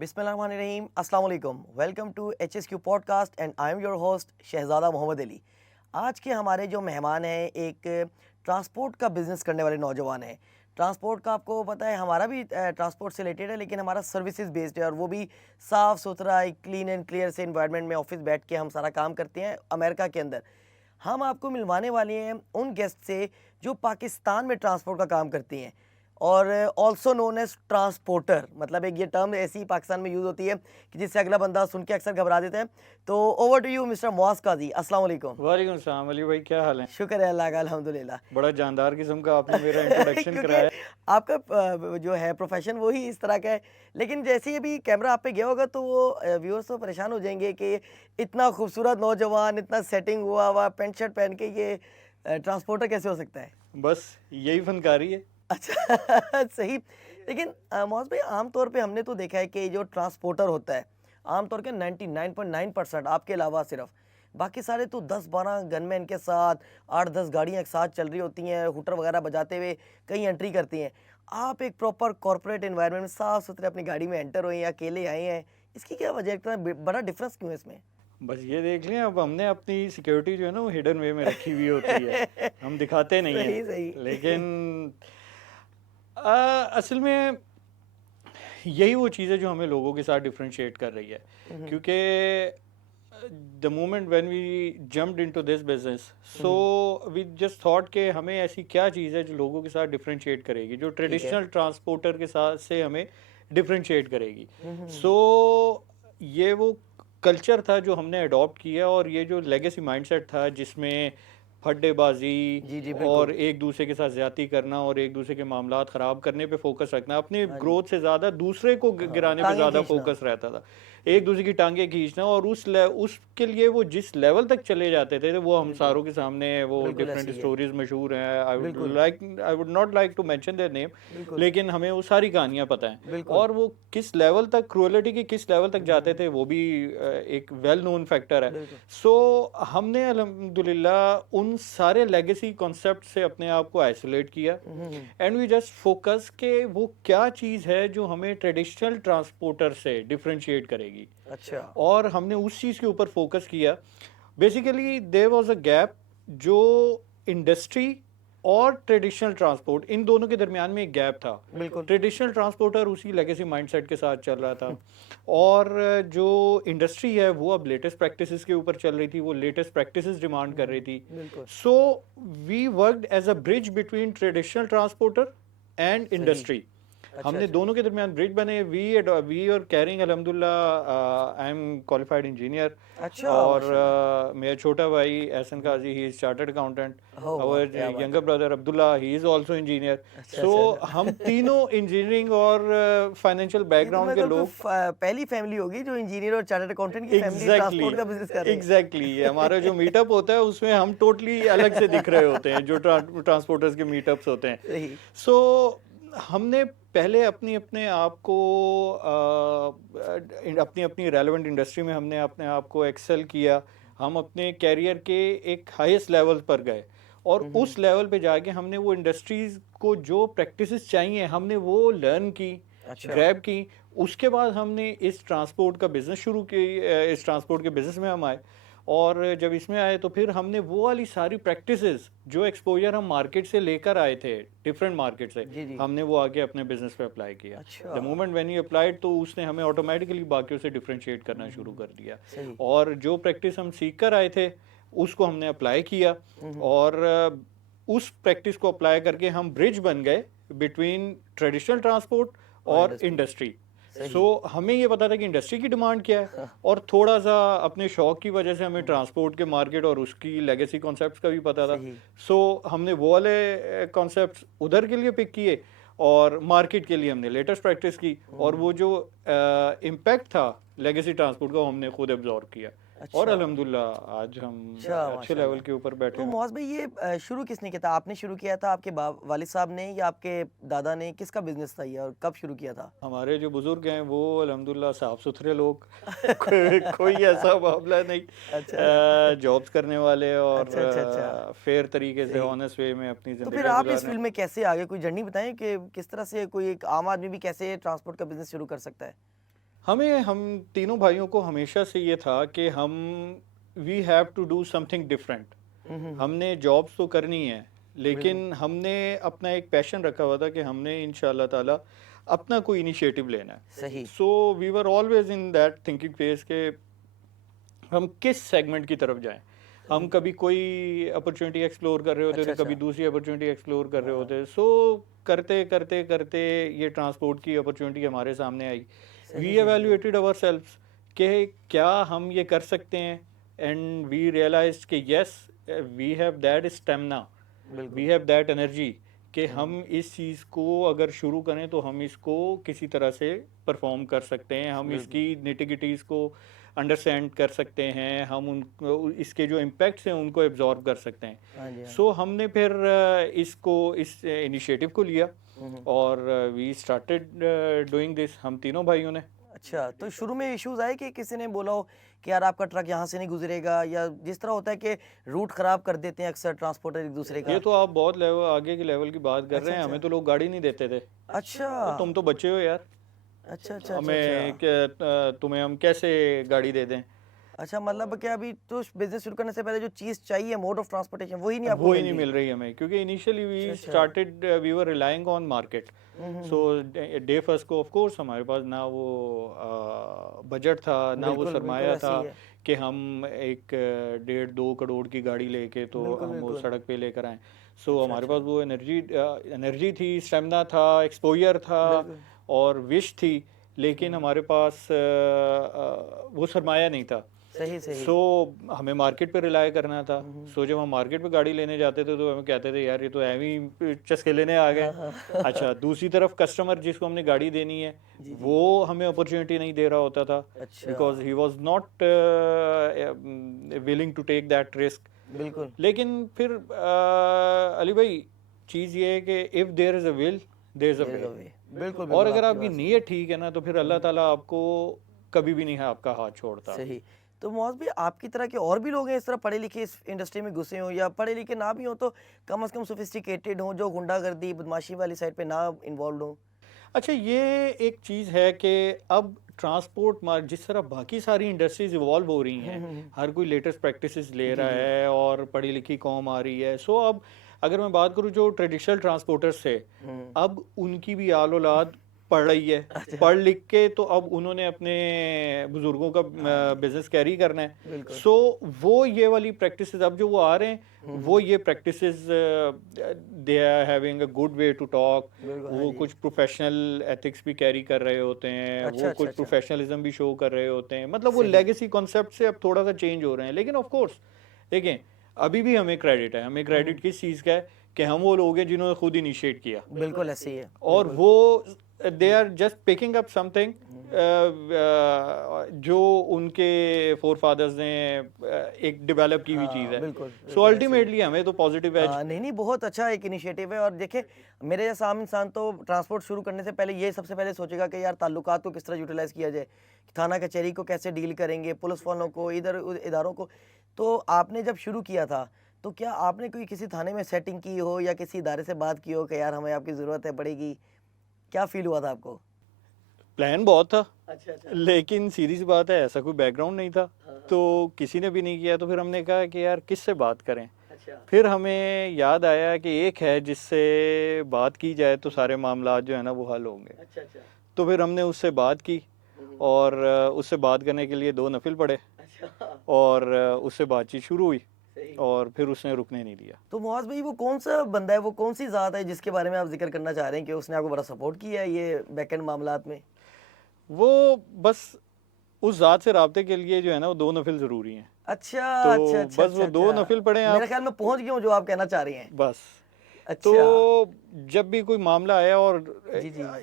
बिस्मिल्लाहिर्रहमानिर्रहीम, अस्सलाम वालेकुम। Welcome to HSQ podcast and I am your host Shahzada Mohammad Ali. आज के हमारे जो मेहमान हैं एक ट्रांसपोर्ट का बिज़नेस करने वाले नौजवान हैं। ट्रांसपोर्ट का आपको पता है हमारा भी ट्रांसपोर्ट से रिलेटेड है, लेकिन हमारा सर्विसेज बेस्ड है और वो भी साफ़ सुथरा एक क्लीन एंड क्लियर से इन्वायरमेंट में ऑफिस बैठ के हम सारा काम करते हैं अमेरिका के अंदर। हम आपको मिलवाने वाले हैं उन गेस्ट से जो पाकिस्तान में ट्रांसपोर्ट का काम करती हैं और ऑल्सो नोन एज ट्रांसपोर्टर। मतलब एक ये टर्म ऐसी पाकिस्तान में यूज़ होती है कि जिससे अगला बंदा सुन के अक्सर घबरा देते हैं। तो over to you mister Muaz Qazi, अस्सलाम वालेकुम। वालेकुम सलाम अली भाई, क्या हाल है? शुक्र है अल्लाह का, अल्हम्दुलिल्लाह। बड़ा जानदार किस्म का आपने मेरा इंट्रोडक्शन क्योंकि कराया। आपका जो है प्रोफेशन वही इस तरह का है, लेकिन जैसे ही अभी कैमरा आप पे गया होगा तो वो व्यूअर्स तो परेशान हो जाएंगे कि इतना खूबसूरत नौजवान, इतना सेटिंग हुआ हुआ पेंट शर्ट पहन के ये ट्रांसपोर्टर कैसे हो सकता है? बस यही फनकारी है। अच्छा सही। लेकिन मौज भाई, आमतौर पे हमने तो देखा है कि जो ट्रांसपोर्टर होता है आमतौर के 99.9% आपके अलावा सिर्फ बाकी सारे तो 10-12 गनमैन के साथ 8-10 गाड़ियाँ एक साथ चल रही होती हैं, हुटर वगैरह बजाते हुए कहीं एंट्री करती हैं। आप एक प्रॉपर कॉर्पोरेट एनवायरनमेंट में साफ सुथरे अपनी गाड़ी में एंटर हुए या अकेले आए हैं, इसकी क्या वजह है? इतना बड़ा डिफरेंस क्यों है इसमें? बस ये देख लें, अब हमने अपनी सिक्योरिटी जो है ना वो हिडन वे में रखी हुई होती है। हम दिखाते नहीं सही हैं, सही। लेकिन असल में यही वो चीज़ है जो हमें लोगों के साथ डिफ्रेंशिएट कर रही है। क्योंकि the moment when we jumped into this business, so we just thought कि हमें ऐसी क्या चीज़ है जो लोगों के साथ डिफ्रेंशिएट करेगी, जो ट्रेडिशनल ट्रांसपोर्टर के साथ से हमें डिफ्रेंशिएट करेगी। सो ये वो कल्चर था जो हमने अडॉप्ट किया, और ये जो लेगेसी माइंडसेट था जिसमें फड्डेबाजी जी जी और बिल्कुल। एक दूसरे के साथ ज्यादती करना और एक दूसरे के मामलात ख़राब करने पे फोकस रखना, अपनी हाँ जी। ग्रोथ से ज़्यादा दूसरे को गिराने पे टांगे ज़्यादा खींचना। फोकस रहता था, एक दूसरे की टांगे खींचना। और उसके लिए वो जिस लेवल तक चले जाते थे वो हम बिल्कुल सारों के सामने वो बिल्कुल ऐसे डिफरेंट ही है। स्टोरीज मशहूर हैं। बिल्कुल I would not like to mention their name, बिल्कुल लेकिन हमें वो सारी कहानियां पता हैं। बिल्कुल। और वो किस लेवल तक क्रूएलिटी के किस लेवल तक जाते थे वो भी एक वेल नोन फैक्टर है। बिल्कुल सो हमने अल्हम्दुलिल्लाह उन सारे लेगेसी कॉन्सेप्ट से अपने आप को आइसोलेट किया, एंड वी जस्ट फोकस के वो क्या चीज़ है जो हमें ट्रेडिशनल ट्रांसपोर्टर से डिफरेंशिएट करेगी, अच्छा। और हमने उस चीज़ के ऊपर फोकस किया। Basically there was a gap जो इंडस्ट्री और ट्रेडिशनल ट्रांसपोर्ट, इन दोनों के दरमियान में एक गैप था। बिल्कुल ट्रेडिशनल ट्रांसपोर्टर उसी लेगेसी माइंडसेट के साथ चल रहा था, और जो इंडस्ट्री है वो अब लेटेस्ट प्रैक्टिसेस के ऊपर चल रही थी, वो लेटेस्ट प्रैक्टिसेस डिमांड कर रही थी। बिल्कुल so we worked as a bridge between traditional transporter and सही। इंडस्ट्री। अच्छा हमने अच्छा। दोनों के दरमियान ब्रिज बने। वी आर कैरिंग अल्हम्दुलिल्लाह, आई एम क्वालिफाइड इंजीनियर, अच्छा और माशाल्लाह। मेरा छोटा भाई एहसन काजी, ही इज चार्टर्ड अकाउंटेंट। हो वाह आवर क्या बात यंगर है। Brother Abdullah, he is also engineer. अच्छा सो अच्छा। हम तीनों इंजीनियरिंग और फाइनेंशियल ये तो बैकग्राउंड मेरे के ख्याल कोई लोग। पहली फैमिली होगी जो इंजीनियर और चार्टर्ड अकाउंटेंट की फैमिली एग्जैक्टली ट्रांसपोर्ट का बिजनेस कर रहे हैं। एग्जैक्टली हमारा जो मीटअप होता है उसमें हम टोटली अलग से दिख रहे होते हैं जो ट्रांसपोर्टर्स के मीटअप्स होते हैं। सही। सो हमने पहले अपनी अपने आप को अपनी अपनी रेलेवेंट इंडस्ट्री में हमने अपने आप को एक्सेल किया। हम अपने कैरियर के एक हाईएस्ट लेवल पर गए, और उस लेवल पे जाके हमने वो इंडस्ट्रीज को जो प्रैक्टिसेस चाहिए हमने वो लर्न की, अच्छा। ग्रैब की। उसके बाद हमने इस ट्रांसपोर्ट का बिजनेस शुरू की। इस ट्रांसपोर्ट के बिजनेस में हम आए, और जब इसमें आए तो फिर हमने वो वाली सारी प्रैक्टिसेस जो एक्सपोजर हम मार्केट से लेकर आए थे, डिफरेंट मार्केट से, जी जी। हमने वो आगे अपने बिजनेस पे अप्लाई किया। अच्छा। The moment when you applied तो उसने हमें ऑटोमेटिकली बाकियों से डिफरेंशिएट करना शुरू कर दिया, सही। और जो प्रैक्टिस हम सीख कर आए थे उसको हमने अप्लाई किया, और उस प्रैक्टिस को अप्लाई करके हम ब्रिज बन गए बिटवीन ट्रेडिशनल ट्रांसपोर्ट और और इंडस्ट्री। इंडस्ट्री। सही। सो हमें ये पता था कि इंडस्ट्री की डिमांड क्या है, और थोड़ा सा अपने शौक की वजह से हमें ट्रांसपोर्ट के मार्केट और उसकी लेगेसी कॉन्सेप्ट्स का भी पता था। सही। सो हमने वो वाले कॉन्सेप्ट्स उधर के लिए पिक किए, और मार्केट के लिए हमने लेटेस्ट प्रैक्टिस की, और वो जो इम्पैक्ट था लेगेसी ट्रांसपोर्ट का वो हमने खुद एब्जॉर्व किया, और अच्छा। अल्हम्दुलिल्लाह आज हम अच्छा अच्छे लेवल माशाल्लाह। के ऊपर बैठे तो हैं। मौज भाई, ये शुरू किसने किया था? आपने शुरू किया था, आपके वालिद साहब ने, या आपके दादा ने? किसका बिजनेस था ये और कब शुरू किया था? हमारे जो बुजुर्ग हैं वो अल्हम्दुलिल्लाह साफ सुथरे लोग, कोई ऐसा मामला अच्छा नहीं, जॉब्स करने वाले और अच्छा अच्छा अच्छा। फेयर तरीके से सही। ऑनेस्ट वे में अपनी तो फिर ज़िंदगी आप इस गुजारने। फील्ड में कैसे आगे, कोई जर्नी बताएं कि किस तरह से कोई एक आम आदमी भी कैसे ट्रांसपोर्ट का बिजनेस शुरू कर सकता है? हम तीनों भाइयों को हमेशा से ये था कि हम we have to do something different. हमने जॉब्स तो करनी है, लेकिन हमने अपना एक पैशन रखा हुआ था कि हमने इंशाल्लाह ताला अपना कोई इनिशिएटिव लेना है। सही। So we were always in that thinking phase के हम किस सेगमेंट की तरफ जाएं। हम कभी कोई अपॉर्चुनिटी एक्सप्लोर कर रहे होते थे, कभी दूसरी अपॉर्चुनिटी एक्सप्लोर कर रहे होते। सो करते करते करते ये ट्रांसपोर्ट की अपॉर्चुनिटी हमारे सामने आई। वी एवेल्युएटेड अवर सेल्व्स कि क्या हम ये कर सकते हैं, एंड वी रियलाइज्ड कि yes we have that stamina, we have that energy कि हम इस चीज़ को अगर शुरू करें तो हम इसको किसी तरह से परफॉर्म कर सकते हैं, हम इसकी निटिगिटीज़ को अंडरस्टैंड कर सकते हैं, हम उन इसके जो इम्पैक्ट्स हैं उनको एब्जॉर्ब कर सकते हैं। सो हमने फिर इसको इस इनिशिएटिव को लिया और वी स्टार्टेड डूइंग दिस, हम तीनों भाइयों ने। अच्छा, तो शुरू में इश्यूज आए कि किसी ने बोला हो कि यार आपका ट्रक यहाँ से नहीं गुजरेगा, या जिस तरह होता है कि रूट खराब कर देते हैं अक्सर ट्रांसपोर्टर एक दूसरे का? ये तो आप बहुत लेवल आगे के लेवल की बात कर रहे हैं। हमें तो लोग गाड़ी नहीं देते थे। अच्छा तुम तो बच्चे हो यार, अच्छा अच्छा हमें तुम्हें हम कैसे गाड़ी दे दें। अच्छा, मतलब क्या अभी तो बिजनेस शुरू करने से पहले जो चीज चाहिए, मोड ऑफ ट्रांसपोर्टेशन, वही नहीं आपको वो ही मिल नहीं रही? मिल रही हमें, क्योंकि initially we started we were relying on market. So day first को ऑफ कोर्स हमारे पास ना वो बजट था, ना वो बिल्कुल, सरमाया ऐसे ही था है। कि हम एक 1.5-2 करोड़ की गाड़ी लेके तो हम वो सड़क पे लेकर आएं। सो हमारे पास वो एनर्जी थी, स्टेमिना था, एक्सपोजर था और विश थी, लेकिन हमारे पास वो सरमाया नहीं था। सही सही। सो हमें मार्केट पे रिलाय करना था। सो जब हम मार्केट पे गाड़ी लेने जाते थे तो हमें कहते थे यार ये तो एवी चस्के लेने आ गए। अच्छा, दूसरी तरफ कस्टमर जिसको हमने गाड़ी देनी है वो हमें अपॉर्चुनिटी नहीं दे रहा होता था, because he was not willing to take that risk. बिल्कुल लेकिन फिर अली भाई चीज़ ये है कि if there is a will there is a way. बिल्कुल और अगर आपकी नीयत ठीक है ना तो फिर अल्लाह ताला आपको कभी भी नहीं है आपका हाथ छोड़ता। सही। तो मौज भी आपकी तरह के और भी लोग हैं इस तरह पढ़े लिखे इस इंडस्ट्री में घुसे हों, या पढ़े लिखे ना भी हों तो कम से कम सोफिस्टिकेटेड हों, जो गुंडागर्दी बदमाशी वाली साइड पे ना इन्वॉल्व हों? अच्छा, ये एक चीज़ है कि अब ट्रांसपोर्ट मार्क जिस तरह बाकी सारी इंडस्ट्रीज इवॉल्व हो रही हैं, हर कोई लेटेस्ट प्रैक्टिसेस ले रहा है और पढ़ी लिखी कौम आ रही है। सो अब अगर मैं बात करूँ जो ट्रेडिशनल ट्रांसपोर्टर्स थे, अब उनकी भी आल औलाद पढ़ रही है, पढ़ लिख के तो अब उन्होंने अपने बुजुर्गों का बिजनेस कैरी करना है। सो वो ये वाली प्रैक्टिसेस अब जो वो आ रहे हैं वो ये practices they are having a good way to talk, वो कुछ प्रोफेशनल एथिक्स भी कैरी कर रहे होते हैं, वो कुछ प्रोफेशनलिज्म भी शो कर रहे होते हैं। मतलब वो लेगेसी कॉन्सेप्ट से अब थोड़ा सा चेंज हो रहे हैं। लेकिन ऑफ कोर्स देखें, अभी भी हमें क्रेडिट है। हमें क्रेडिट किस चीज़ का है कि हम वो लोग हैं जिन्होंने खुद इनिशिएट किया। बिल्कुल ऐसे ही है। और वो they are just picking up something जो उनके फोर फादर्स ने एक डेवलप की हुई चीज़ है। सो अल्टीमेटली हमें तो पॉजिटिव एज। नहीं नहीं, बहुत अच्छा एक इनिशिएटिव है। और देखिए, मेरे जैसा आम इंसान तो ट्रांसपोर्ट शुरू करने से पहले ये सबसे पहले सोचेगा कि यार ताल्लुकात को किस तरह यूटिलाइज किया जाए, थाना कचहरी को कैसे डील करेंगे, पुलिस वालों को, इधर इदारों को। तो आपने जब शुरू किया था तो क्या आपने कोई किसी थाने में सेटिंग की हो या किसी इदारे से बात की हो कि यार हमें आपकी ज़रूरत है पड़ेगी? क्या फील हुआ था आपको? प्लान बहुत था, अच्छा अच्छा। लेकिन सीधी सी बात है ऐसा कोई बैकग्राउंड नहीं था, तो किसी ने भी नहीं किया। तो फिर हमने कहा कि यार किससे बात करें। फिर हमें याद आया कि एक है जिससे बात की जाए तो सारे मामलात जो है ना वो हल होंगे। तो फिर हमने उससे बात की और उससे बात करने के लिए 2 नफिल पड़े और उससे बातचीत शुरू हुई और फिर उसने रुकने नहीं दिया। तो मुआज भाई, वो कौन सा बंदा है, वो कौन सी ज़ात है जिसके बारे में आप जिक्र करना चाह रहे हैं कि उसने आपको बड़ा सपोर्ट किया है ये बैकएंड मामलात में? वो बस उस ज़ात से राब्ते के लिए जो है ना वो 2 नफिल ज़रूरी हैं। अच्छा तो अच्छा अच्छा बस वो 2 नफिल पढ़े आप। मेरे ख्याल में पहुंच गया हूँ जो आप कहना चाह रही हैं। बस अच्छा। तो जब भी कोई मामला आया, और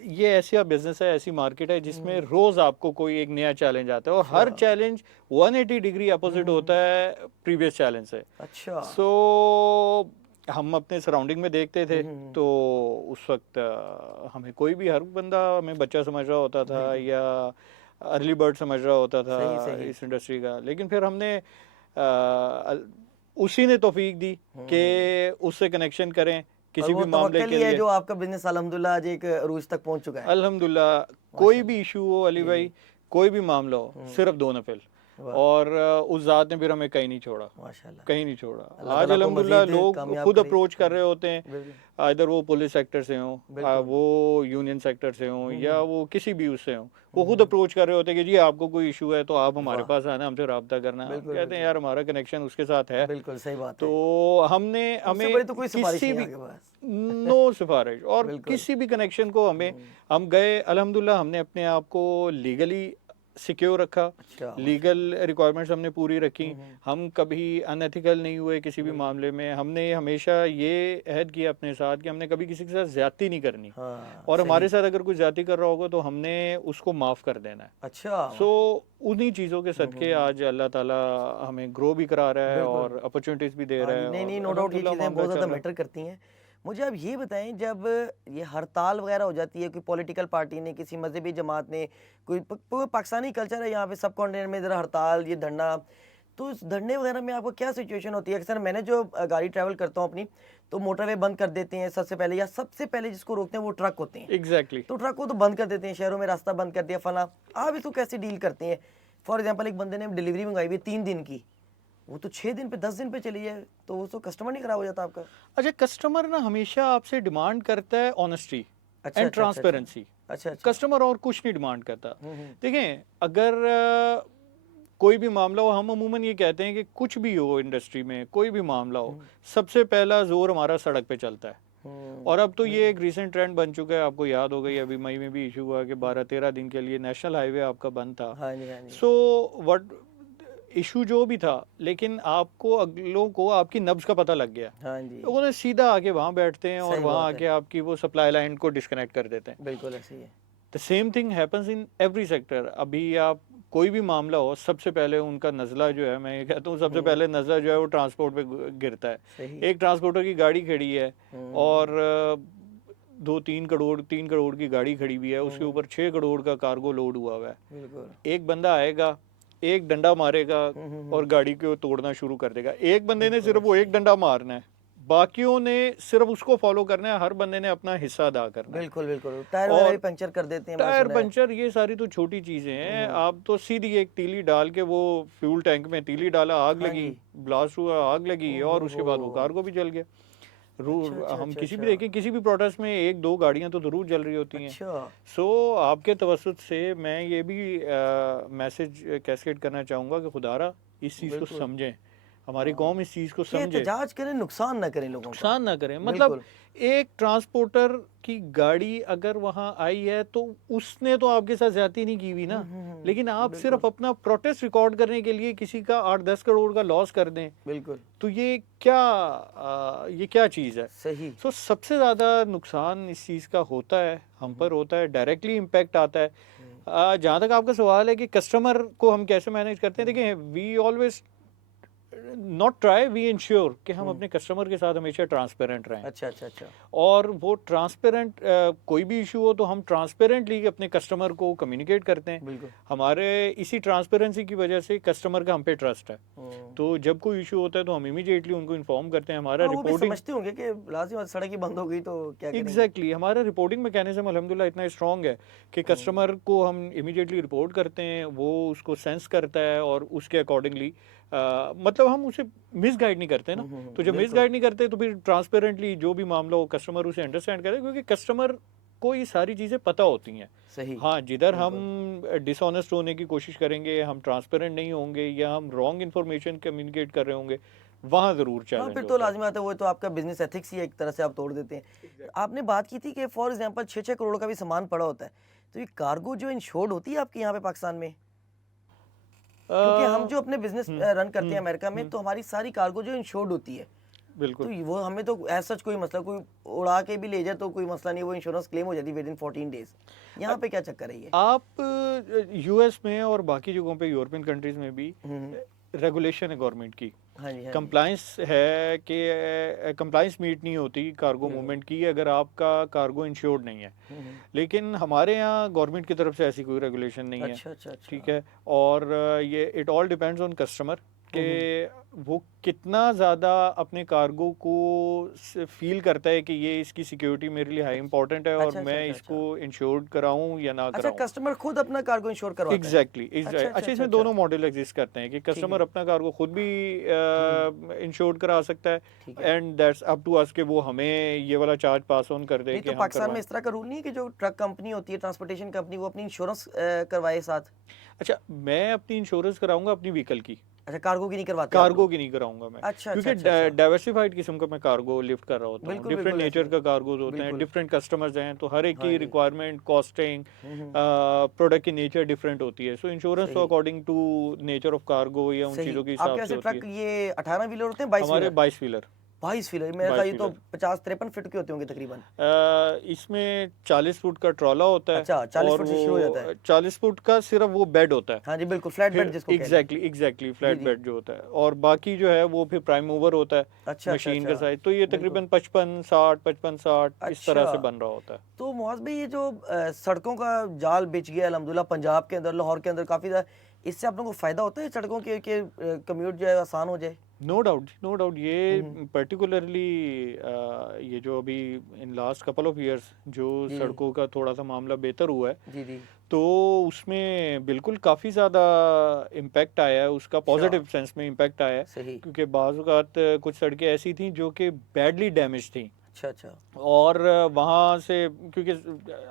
ये ऐसा बिजनेस है, ऐसी मार्केट है जिसमें रोज आपको कोई एक नया चैलेंज आता है और हर चैलेंज 180 डिग्री अपोजिट होता है प्रीवियस चैलेंज से। अच्छा। सो हम अपने सराउंडिंग में देखते थे तो उस वक्त हमें कोई भी, हर बंदा हमें बच्चा समझ रहा होता था या अर्ली बर्ड समझ रहा होता था इस इंडस्ट्री का। लेकिन फिर हमने उसी ने तौफीक दी कि उससे कनेक्शन करें किसी भी मामले के लिए। जो आपका बिजनेस अल्हम्दुलिल्लाह आज एक अरूज तक पहुंच चुका है। अल्हम्दुलिल्लाह, कोई भी इशू हो अली भाई, कोई भी मामला हो, सिर्फ 2 नफिल, वाह। और उस ज़ात ने फिर हमें कहीं नहीं छोड़ा, माशाल्लाह। कहीं नहीं छोड़ा। अल्लाह आज ताला आपको अल्हम्दुलिल्लाह मज़ीद लोग कामयाब खुद करे। अप्रोच कर रहे होते हैं, बिल्कुल। इधर वो पुलिस सेक्टर से हों, बिल्कुल। वो यूनियन सेक्टर से हों, या वो किसी भी उससे हों, वो खुद अप्रोच कर रहे होते हैं कि जी आपको कोई इशू है तो आप हमारे वाह। पास आना, हमसे रब्ता करना। हम बिल्कुल, कहते हैं बिल्कुल। यार हमारा कनेक्शन उसके साथ है, बिल्कुल सही बात है। तो उससे हमें बड़ी तो कोई सिफारिश किसी नहीं है भी आपके पास। नो सिफारिश, और बिल्कुल। किसी भी कनेक्शन को हम गए, अल्हम्दुलिल्लाह हमने अपने आप को लीगली सिक्योर रखा, अच्छा, लीगल रिक्वायरमेंट्स हमने पूरी रखी, हम कभी अनएथिकल नहीं हुए किसी भी मामले में। हमने हमेशा ये अहद किया अपने साथ कि हमने कभी किसी के साथ ज्यादती नहीं करनी, हाँ, और हमारे सही। साथ अगर कोई ज्यादती कर रहा होगा तो हमने उसको माफ़ कर देना है। अच्छा, सो उन्हीं चीज़ों के सदके आज अल्लाह ताला हमें ग्रो भी करा रहा है बिल्कुल। और अपॉर्चुनिटीज़ भी दे हाँ रहा जी, है, नहीं, नहीं, और नो डाउट ये अल्हम्दुलिल्लाह चीज़ें मामला बहुत चल ज़्यादा रहा है। मैटर करती हैं। मुझे आप ये बताएं, जब ये हड़ताल वगैरह हो जाती है, कोई पॉलिटिकल पार्टी ने, किसी मजहबी जमात ने, कोई पूरा पाकिस्तानी कल्चर है यहाँ पे सब कॉन्टिनेंट में, ज़रा हड़ताल, ये धरना, तो इस धरने वगैरह में आपको क्या सिचुएशन होती है? अक्सर मैंने जो गाड़ी ट्रैवल करता हूँ अपनी, तो मोटरवे बंद कर देते हैं सबसे पहले, या सबसे पहले जिसको रोकते हैं वो ट्रक होते हैं। एग्जैक्टली। तो ट्रक को तो बंद कर देते हैं, शहरों में रास्ता बंद कर दिया फला। आप इसको कैसे डील करते हैं? फॉर एग्जांपल एक बंदे ने डिलीवरी मंगाई हुई 3 दिन की, वो तो 6 दिन पे 10 दिन पे चली जाए, तो वो तो कस्टमर नहीं खराब हो जाता आपका? अच्छा, कस्टमर ना हमेशा आपसे डिमांड करता है ऑनेस्टी अच्छा, एंड अच्छा, अच्छा, ट्रांसपेरेंसी। अच्छा, अच्छा। कस्टमर और कुछ नहीं डिमांड करता। देखें, अगर कोई भी मामला हो, हम अमूमन ये कहते हैं कि कुछ भी हो इंडस्ट्री में, कोई भी मामला हो, सबसे पहला जोर हमारा सड़क पे चलता है। और अब तो ये एक रीसेंट ट्रेंड बन चुका है, आपको याद हो गई, अभी मई में भी इशू हुआ कि 12-13 दिन के लिए नेशनल हाईवे आपका बंद था। हाँ जी, हाँ जी। सो व्हाट इशू जो भी था, लेकिन आपको अगलों को आपकी नब्ज का पता लग गया। हाँ जी, लोगों ने सीधा आके वहाँ बैठते हैं और सही वहाँ बात आके है। आपकी वो सप्लाई लाइन को डिस्कनेक्ट कर देते हैं। बिल्कुल ऐसे ही है। The same thing happens in every sector. अभी आप कोई भी मामला हो, सबसे पहले उनका नज़ला जो है, मैं ये कहता हूँ सबसे पहले नज़ला जो है वो ट्रांसपोर्ट पे गिरता है। सही। एक ट्रांसपोर्टर की गाड़ी खड़ी है और 3 करोड़ की गाड़ी खड़ी हुई है, उसके ऊपर 6 करोड़ का कार्गो लोड हुआ हुआ है। बिल्कुल। एक बंदा आएगा, एक डंडा मारेगा और गाड़ी को तोड़ना शुरू कर देगा। एक बंदे ने सिर्फ वो एक डंडा मारना है, बाकियों ने सिर्फ उसको फॉलो करना है, हर बंदे ने अपना हिस्सा अदा करना है। बिल्कुल, बिल्कुल। टायर वगैरह भी पंचर कर देते हैं, मैंने टायर सुना है। पंचर, ये सारी तो छोटी चीजें हैं। आप तो सीधी एक तीली डाल के, वो फ्यूल टैंक में तीली डाला, आग हाँ लगी, जी। ब्लास्ट हुआ, आग लगी, और उसके बाद वो कार्गो भी जल गया। अच्छा, हम अच्छा, किसी भी अच्छा। देखें, किसी भी प्रोडक्ट में 1-2 गाड़ियां तो जरूर जल रही होती हैं। अच्छा। सो आपके तवसुत से मैं ये भी मैसेज कैस्केड करना चाहूँगा कि खुदारा इस चीज़ को बिल्कुल। समझें, हमारी कौम इस चीज़ को कि समझे, एहतजाज करें, नुकसान ना करें लोगों का। नुकसान ना करें। मतलब बिल्कुल। एक ट्रांसपोर्टर की गाड़ी अगर वहाँ आई है तो उसने तो आपके साथ ज्यादती नहीं की हुई ना, लेकिन आप बिल्कुल। सिर्फ अपना प्रोटेस्ट रिकॉर्ड करने के लिए किसी का 8-10 करोड़ का लॉस कर दें, बिल्कुल। तो ये क्या चीज़ है? सही। सो सबसे ज़्यादा नुकसान इस चीज़ का होता है, हम पर होता है, डायरेक्टली इम्पैक्ट आता है। जहाँ तक आपका सवाल है कि कस्टमर को हम कैसे मैनेज करते हैं, देखिए, we always not try, we ensure कि हम अपने कस्टमर के साथ हमेशा ट्रांसपेरेंट रहें। अच्छा, अच्छा, अच्छा। और वो ट्रांसपेरेंट, कोई भी इशू हो तो हम ट्रांसपेरेंटली अपने कस्टमर को कम्युनिकेट करते हैं। बिल्कुल। हमारे इसी ट्रांसपेरेंसी की वजह से कस्टमर का हम पे ट्रस्ट है। तो जब कोई इशू होता है तो हम इमीडिएटली उनको इन्फॉर्म करते हैं। हमारा हाँ, वो भी रिपोर्टिंग, समझते होंगे कि लाजिम सड़क ही बंद हो गई तो क्या करेंगे। एग्जैक्टली, हमारा रिपोर्टिंग मैकेनिज्म अल्हम्दुलिल्लाह इतना स्ट्रॉन्ग है कि कस्टमर को हम इमीडिएटली रिपोर्ट करते हैं, वो उसको सेंस करता है और उसके अकॉर्डिंगली मतलब हम उसे मिसगाइड नहीं करते ना। तो जब मिसगाइड नहीं करते तो फिर ट्रांसपेरेंटली जो भी मामला हो कस्टमर उसे अंडरस्टैंड करे, क्योंकि कस्टमर को ये सारी चीज़ें पता होती हैं। सही। हाँ, जिधर हम डिसऑनेस्ट होने की कोशिश करेंगे, हम ट्रांसपेरेंट नहीं होंगे या हम रॉन्ग इन्फॉर्मेशन कम्युनिकेट कर रहे होंगे, वहाँ ज़रूर हाँ, चैलेंज फिर तो होता है। लाजिमी आता है, वो तो आपका बिजनेस एथिक्स ही है, एक तरह से आप तोड़ देते हैं। आपने बात की थी कि फॉर एग्जांपल 6-6 करोड़ का भी सामान पड़ा होता है, तो ये कार्गो जो इंश्योर्ड होती है आपके यहाँ पे पाकिस्तान में? क्योंकि हम जो अपने बिजनेस रन करते हैं अमेरिका में, तो हमारी सारी कार्गो जो इंश्योर्ड होती है, तो बिल्कुल। वो हमें तो एज सच कोई मसला, कोई उड़ा के भी ले जाए तो कोई मसला नहीं, वो इंश्योरेंस क्लेम हो जाती है विद इन 14 डेज। यहाँ पे क्या चक्कर है ये? आप यूएस में और बाकी जगहों पे, यूरोपियन कंट्रीज में भी रेगुलेशन है गवर्नमेंट की, हाँ जी, हाँ जी। कंप्लाइंस है कि कंप्लाइंस मीट नहीं होती कार्गो मूवमेंट की अगर आपका कार्गो इंश्योर्ड नहीं है। लेकिन हमारे यहाँ गवर्नमेंट की तरफ से ऐसी कोई रेगुलेशन नहीं है। अच्छा, अच्छा, अच्छा। ठीक है, और ये it all depends on customer कि वो कितना ज़्यादा अपने कार्गो को फील करता है कि ये इसकी सिक्योरिटी मेरे लिए हाई इंपॉर्टेंट है और अच्छा, अच्छा, मैं अच्छा, इसको इंश्योर्ड कराऊं या ना अच्छा, कराऊं। कस्टमर खुद अपना कार्गो इंश्योर करवाता है? एग्जैक्टली अच्छा, अच्छा, अच्छा, अच्छा, इसमें अच्छा। दोनों मॉडल एग्जिस्ट करते हैं कि ठीक कस्टमर है। अपना कार्गो खुद भी इंश्योर्ड करा सकता है ठीक है। And that's up to us कि वो हमें ये वाला चार्ज पास ऑन कर दे नहीं कि तो हम पाकिस्तान में करवाएं। इस तरह का रूल नहीं है कि जो ट्रक कंपनी होती है, ट्रांसपोर्टेशन कंपनी, वो अपनी इंश्योरेंस करवाए साथ? अच्छा, मैं अपनी इंश्योरेंस कराऊंगा अपनी व्हीकल की, अच्छा, कार्गो की नहीं करवाते आप कार्गो लोग? की नहीं कराऊंगा मैं, अच्छा, अच्छा, क्योंकि अच्छा, अच्छा। डाइवर्सिफाइड किस्म का मैं कार्गो लिफ्ट कर रहा होता हूँ, बिल्कुल, डिफरेंट बिल्कुल ऐसे नेचर ही। का कार्गोज होते हैं, बिल्कुल। डिफरेंट कस्टमर्स हैं, तो हर एक हाँ की जी। रिक्वायरमेंट, कॉस्टिंग, हम्म, प्रोडक्ट की नेचर डिफरेंट होती है। सो इंश्योरेंस तो सही। According to nature of cargo या उन सही। चीज़ों के आपके हिसाब से वैसे होती ट्रक है। ये 18 व्हीलर होते हैं, 22 हमारे व्हीलर? 22 व्हीलर, 22 व्हीलर, मेरे ख्याल 22 ये तो व्हीलर 50-53 फीट के होते होंगे तकरीबन। इसमें 40 फुट का ट्रॉला होता है अच्छा, 40 और फुट से शुरू हो जाता है? वो 40 फुट का सिर्फ वो बेड होता है। हाँ जी, बिल्कुल, फ्लैट बेड फिर जिसको कहते हैं। एग्जैक्टली जी, फ्लैट जी। बेड जो होता है, और बाकी जो है वो फिर प्राइम मूवर होता है अच्छा, अच्छा, मशीन का अच्छा। साइज। तो ये बिल्कुल। तकरीबन 55-60 इस तरह अच्छा। से बन रहा होता है। तो मुआज़ भाई, ये जो सड़कों का जाल बिछ गया अल्हम्दुलिल्लाह पंजाब के अंदर, लाहौर के अंदर काफ़ी ज़्यादा, इससे आप लोगों को फ़ायदा होता है सड़कों के कि कम्यूट जो है आसान हो जाए? नो डाउट, नो डाउट, ये पर्टिकुलरली ये जो अभी in last couple of years जो जी, सड़कों का थोड़ा सा मामला बेहतर हुआ है, जी, जी। तो उसमें बिल्कुल काफ़ी ज़्यादा इम्पैक्ट आया है, उसका अच्छा, पॉजिटिव सेंस में इम्पैक्ट आया है। सही। क्योंकि बाज़ औक़ात कुछ सड़कें ऐसी थी जो कि बैडली डैमेज थी, अच्छा, अच्छा। और वहाँ से, क्योंकि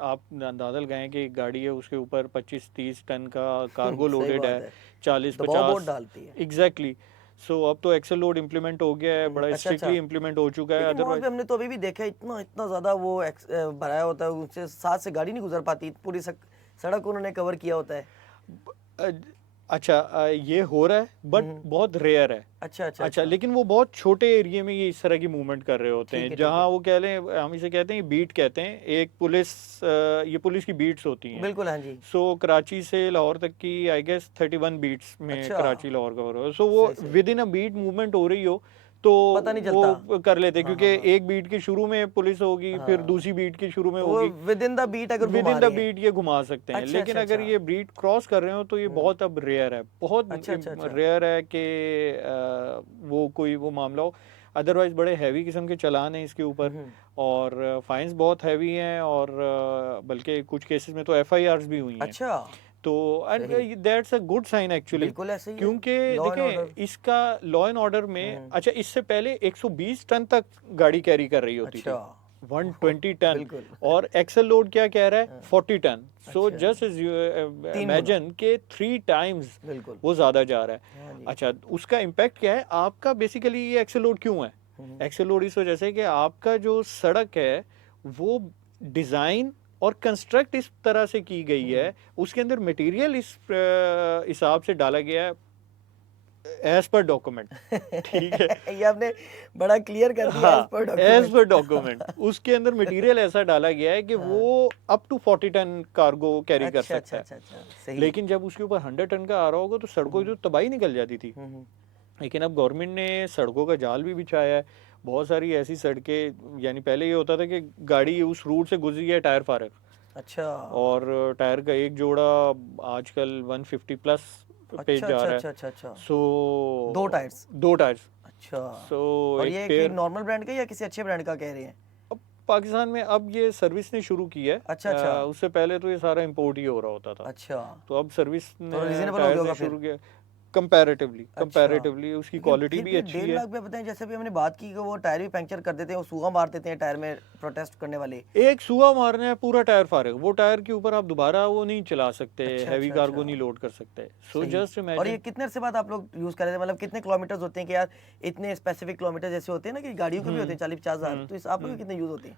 आप अंदाज़ा लगाएं कि एक गाड़ी है उसके ऊपर 25-30 टन का कार्गो सही लोडेड बात है, है। दबाव बहुत 40-50। डालती है। एग्जैक्टली। सो अब तो एक्सेल लोड इम्प्लीमेंट हो गया है, बड़ा अच्छा, अच्छा। स्ट्रिक्टली इम्प्लीमेंट हो चुका है, लेकिन वहाँ अदरवाइज पे हमने तो अभी भी देखा है, इतना इतना ज़्यादा वो भराया होता है, उससे साथ से गाड़ी नहीं गुजर पाती, पूरी सड़क उन्होंने कवर किया होता है। अच्छा, ये हो रहा है बट बहुत रेयर है। अच्छा, अच्छा, अच्छा, अच्छा। लेकिन वो बहुत छोटे एरिया में ये इस तरह की मूवमेंट कर रहे होते ठीक हैं, है, ठीक जहाँ है। वो कह लें, हम इसे कहते हैं बीट कहते हैं, एक पुलिस, ये पुलिस की बीट्स होती हैं। बिल्कुल, हाँ जी। सो कराची से लाहौर तक की आई गेस 31 बीट्स में अच्छा, कराची लाहौर कवर हो, सो वो सही, सही। Within a beat movement हो रही हो तो पता नहीं चलता। वो कर लेते हैं, हाँ, क्योंकि हाँ, हाँ। एक बीट के शुरू में पुलिस होगी, फिर हाँ, दूसरी बीट के शुरू में तो वो होगी, विद इन द बीट अगर विद घुमा इन द रहे हैं। बीट ये घुमा सकते हैं। अच्छा, लेकिन अच्छा, अगर अच्छा। ये बीट क्रॉस कर रहे हो तो ये बहुत अब रेयर है, बहुत अच्छा, अच्छा, अच्छा। रेयर है कि वो कोई वो मामला हो। अदरवाइज बड़े हैवी किस्म के चालान हैं इसके ऊपर, और फाइन्स बहुत हैवी हैं, और बल्कि कुछ केसेस में तो एफआईआर्स भी हुई हैं। अच्छा, तो सही। That's a good sign actually, बिल्कुल ऐसे ही है। क्योंकि लॉ एंड ऑर्डर। देखें इसका लॉ एंड ऑर्डर में, अच्छा, इससे पहले 120 टन तक गाड़ी कैरी कर रही होती थी, अच्छा। 120 टन, बिल्कुल। और एक्सेल लोड क्या कह रहा है, 40 टन। सो अच्छा, जस्ट एज यू 3 गुना। इमेजिन के 3 टाइम्स बिल्कुल। वो ज़्यादा जा रहा है। हाँ जी। अच्छा, उसका इम्पैक्ट क्या है आपका, बेसिकली ये एक्सेल लोड क्यों है? एक्सेल लोड इस वजह से कि आपका जो सड़क है वो डिज़ाइन और कंस्ट्रक्ट इस तरह से की गई है, उसके अंदर मटेरियल इस हिसाब से डाला गया है एज पर डॉक्यूमेंट, ठीक है। ये आपने बड़ा क्लियर कर दिया, हाँ, as per as per document. Document उसके अंदर मटेरियल ऐसा डाला गया है कि वो up to 40 ton cargo carry कर अच्छा, अच्छा, सकता है। अच्छा, अच्छा, सही। लेकिन जब उसके ऊपर 100 टन का आ रहा होगा तो सड़कों की तो तबाही निकल जाती थी। लेकिन अब गवर्नमेंट ने सड़कों का जाल भी बिछाया है, बहुत सारी ऐसी सड़कें, यानी पहले ये होता था कि गाड़ी उस रूट से गुजरी है टायर फारग, अच्छा, और टायर का एक जोड़ा आजकल 150 प्लस पे अच्छा, जा अच्छा, रहा अच्छा, है। अच्छा, अच्छा। सो 2 टायर्स। 2 टायर्स। अच्छा। सो और एक ये कि पेयर नॉर्मल ब्रांड का या किसी अच्छे ब्रांड का कह रहे हैं? अब पाकिस्तान में अब ये सर्विस ने शुरू की है। अच्छा, अच्छा। उससे पहले तो ये सारा इंपोर्ट ही हो रहा होता था, अच्छा, तो अब सर्विस तो ने रीजनेबल हो गया टायर्स होगा ने फिर? शुरू किया। कंपैरेटिवली अच्छा। उसकी लेकिन क्वालिटी फिर भी भी अच्छी 1.5 है। लाख पे बताएं, जैसे भी हमने बात की कि वो टायर भी पंक्चर कर देते हैं, वो सूगा मार देते हैं टायर में प्रोटेस्ट करने वाले। एक सुआ मारना है, पूरा टायर फारेग, वो टायर के ऊपर आप दोबारा वो नहीं चला सकते, अच्छा, हैवी अच्छा, कार्गो अच्छा। नहीं लोड कर सकते। सो सही। जस्ट और ये इमेजिन। कितने अरसे बाद आप लोग यूज़ कर रहे थे, मतलब कितने किलोमीटर्स होते हैं कि यार इतने स्पेसिफिक किलोमीटर जैसे होते हैं ना कि गाड़ियों के भी होते हैं 40-50 हज़ार, तो इस आप लोग के कितने यूज़ होते हैं?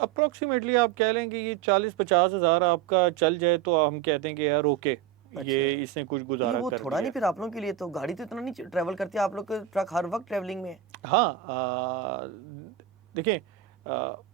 अप्रोक्सीमेटली आप कह लें कि ये 40-50 हज़ार आपका चल जाए तो हम कहते हैं कि यार ओके, ये अच्छा। इसने कुछ ये गुजारा वो कर थोड़ा दिया। नहीं फिर आप लोगों के लिए, तो गाड़ी तो इतना नहीं ट्रैवल करती है, आप लोग के ट्रक हर वक्त ट्रैवलिंग में है। हाँ, देखें,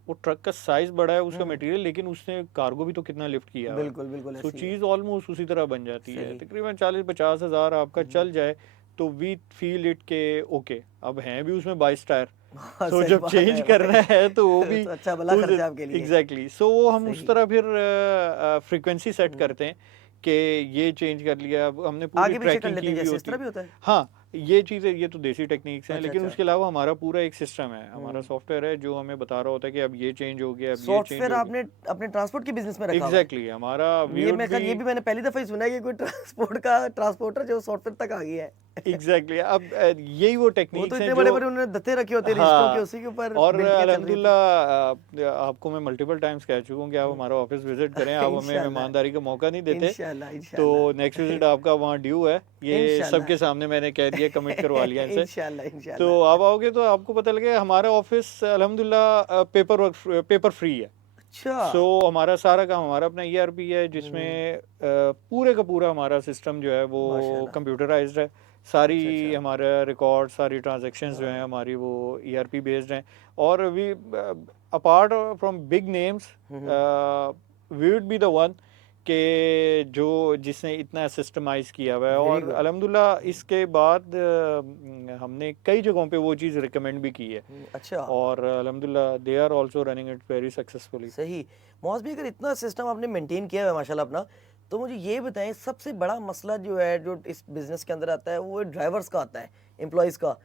वो ट्रक का साइज बड़ा है, उसका मटेरियल, लेकिन उसने कार्गो भी तो कितना लिफ्ट किया हुआ है। बिल्कुल, बिल्कुल सो ऐसे ही है। चीज़ ऑलमोस्ट उसी तरह बन जाती है। सही। तकरीबन 40-50 हज़ार आपका चल जाए तो वी फील इट के ओके, अब हैं भी उसमें 22 टायर। हाँ, सो सही जब बात चेंज है करना भाई। है तो वो भी तो अच्छा भला खर्चा आपके लिए। एग्जैक्टली। सो वो हम उस सही। तरह फिर फ्रीक्वेंसी सेट करते हैं कि ये चेंज कर लिया, अब हमने पूरी आगे पीछे कर ट्रैकिंग लेते की हैं हुई जैसे, इस होती तरह है। भी होता है? हाँ, ये चीज़ें, ये तो देसी टेक्निक्स हैं, अच्छा लेकिन अच्छा। उसके अलावा हमारा पूरा एक सिस्टम है, हमारा सॉफ्टवेयर है जो हमें बता रहा होता है कि अब ये चेंज हो गया, अब ये चेंज सॉफ्टवेयर हो आपने अपने ट्रांसपोर्ट के बिजनेस में रखा गया। हुआ है? एग्जैक्टली हमारा वी ये वुड मेरे ख्याल ये बी भी मैंने पहली दफा ही सुना है कि कोई ट्रांसपोर्ट का ट्रांसपोर्टर जो सॉफ्टवेयर तक आ गया है। एग्जैक्टली अब यही वो वो तो टेक्निक्स हैं इतने जो बड़े बड़े उन्होंने दत्ते रखे होते हैं रजिस्टरों के, हाँ। उसी के ऊपर और बिल्डिंगें चल रही थी। अल्हम्दुलिल्लाह आपको मैं मल्टीपल टाइम्स कह चुका हूँ कि आप हमारा ऑफिस विजिट करें, आप हमें इंशाल्लाह मेहमानदारी का मौका नहीं देते। इंशाल्लाह तो इंशाल्लाह नेक्स्ट विजिट आपका वहाँ ड्यू है, ये इंशाल्लाह सबके सामने मैंने कह दिया, कमिट करवा लिया इनसे। इंशाल्लाह तो इंशाल्लाह। आप आओगे तो आपको पता लगेगा हमारा ऑफिस अल्हम्दुलिल्लाह पेपर फ्री है। अच्छा सो हमारा सारा काम, हमारा अपना ईआरपी है जिसमें पूरे का पूरा हमारा सिस्टम जो है वो माशाल्लाह। कंप्यूटराइज्ड है। अच्छा सारी अच्छा। हमारा रिकॉर्ड, सारी ट्रांजैक्शंस जो हैं हमारी वो ईआरपी बेस्ड हैं। और we apart from big names we would be the one कि जो जिसने इतना सिस्टमाइज किया हुआ है। वेरी और गुड। अल्हम्दुलिल्लाह इसके बाद हमने कई जगहों पे वो चीज़ रिकमेंड भी की है, अच्छा और अल्हम्दुलिल्लाह they are also running it very successfully. सही। मौज भी अगर इतना सिस्टम आपने मेंटेन किया है माशाल्लाह अपना, तो मुझे ये बताएं सबसे बड़ा मसला जो है जो इस बिजनेस के अंदर आता है वो ड्राइवर्स का आता है, एम्प्लॉयज़ का।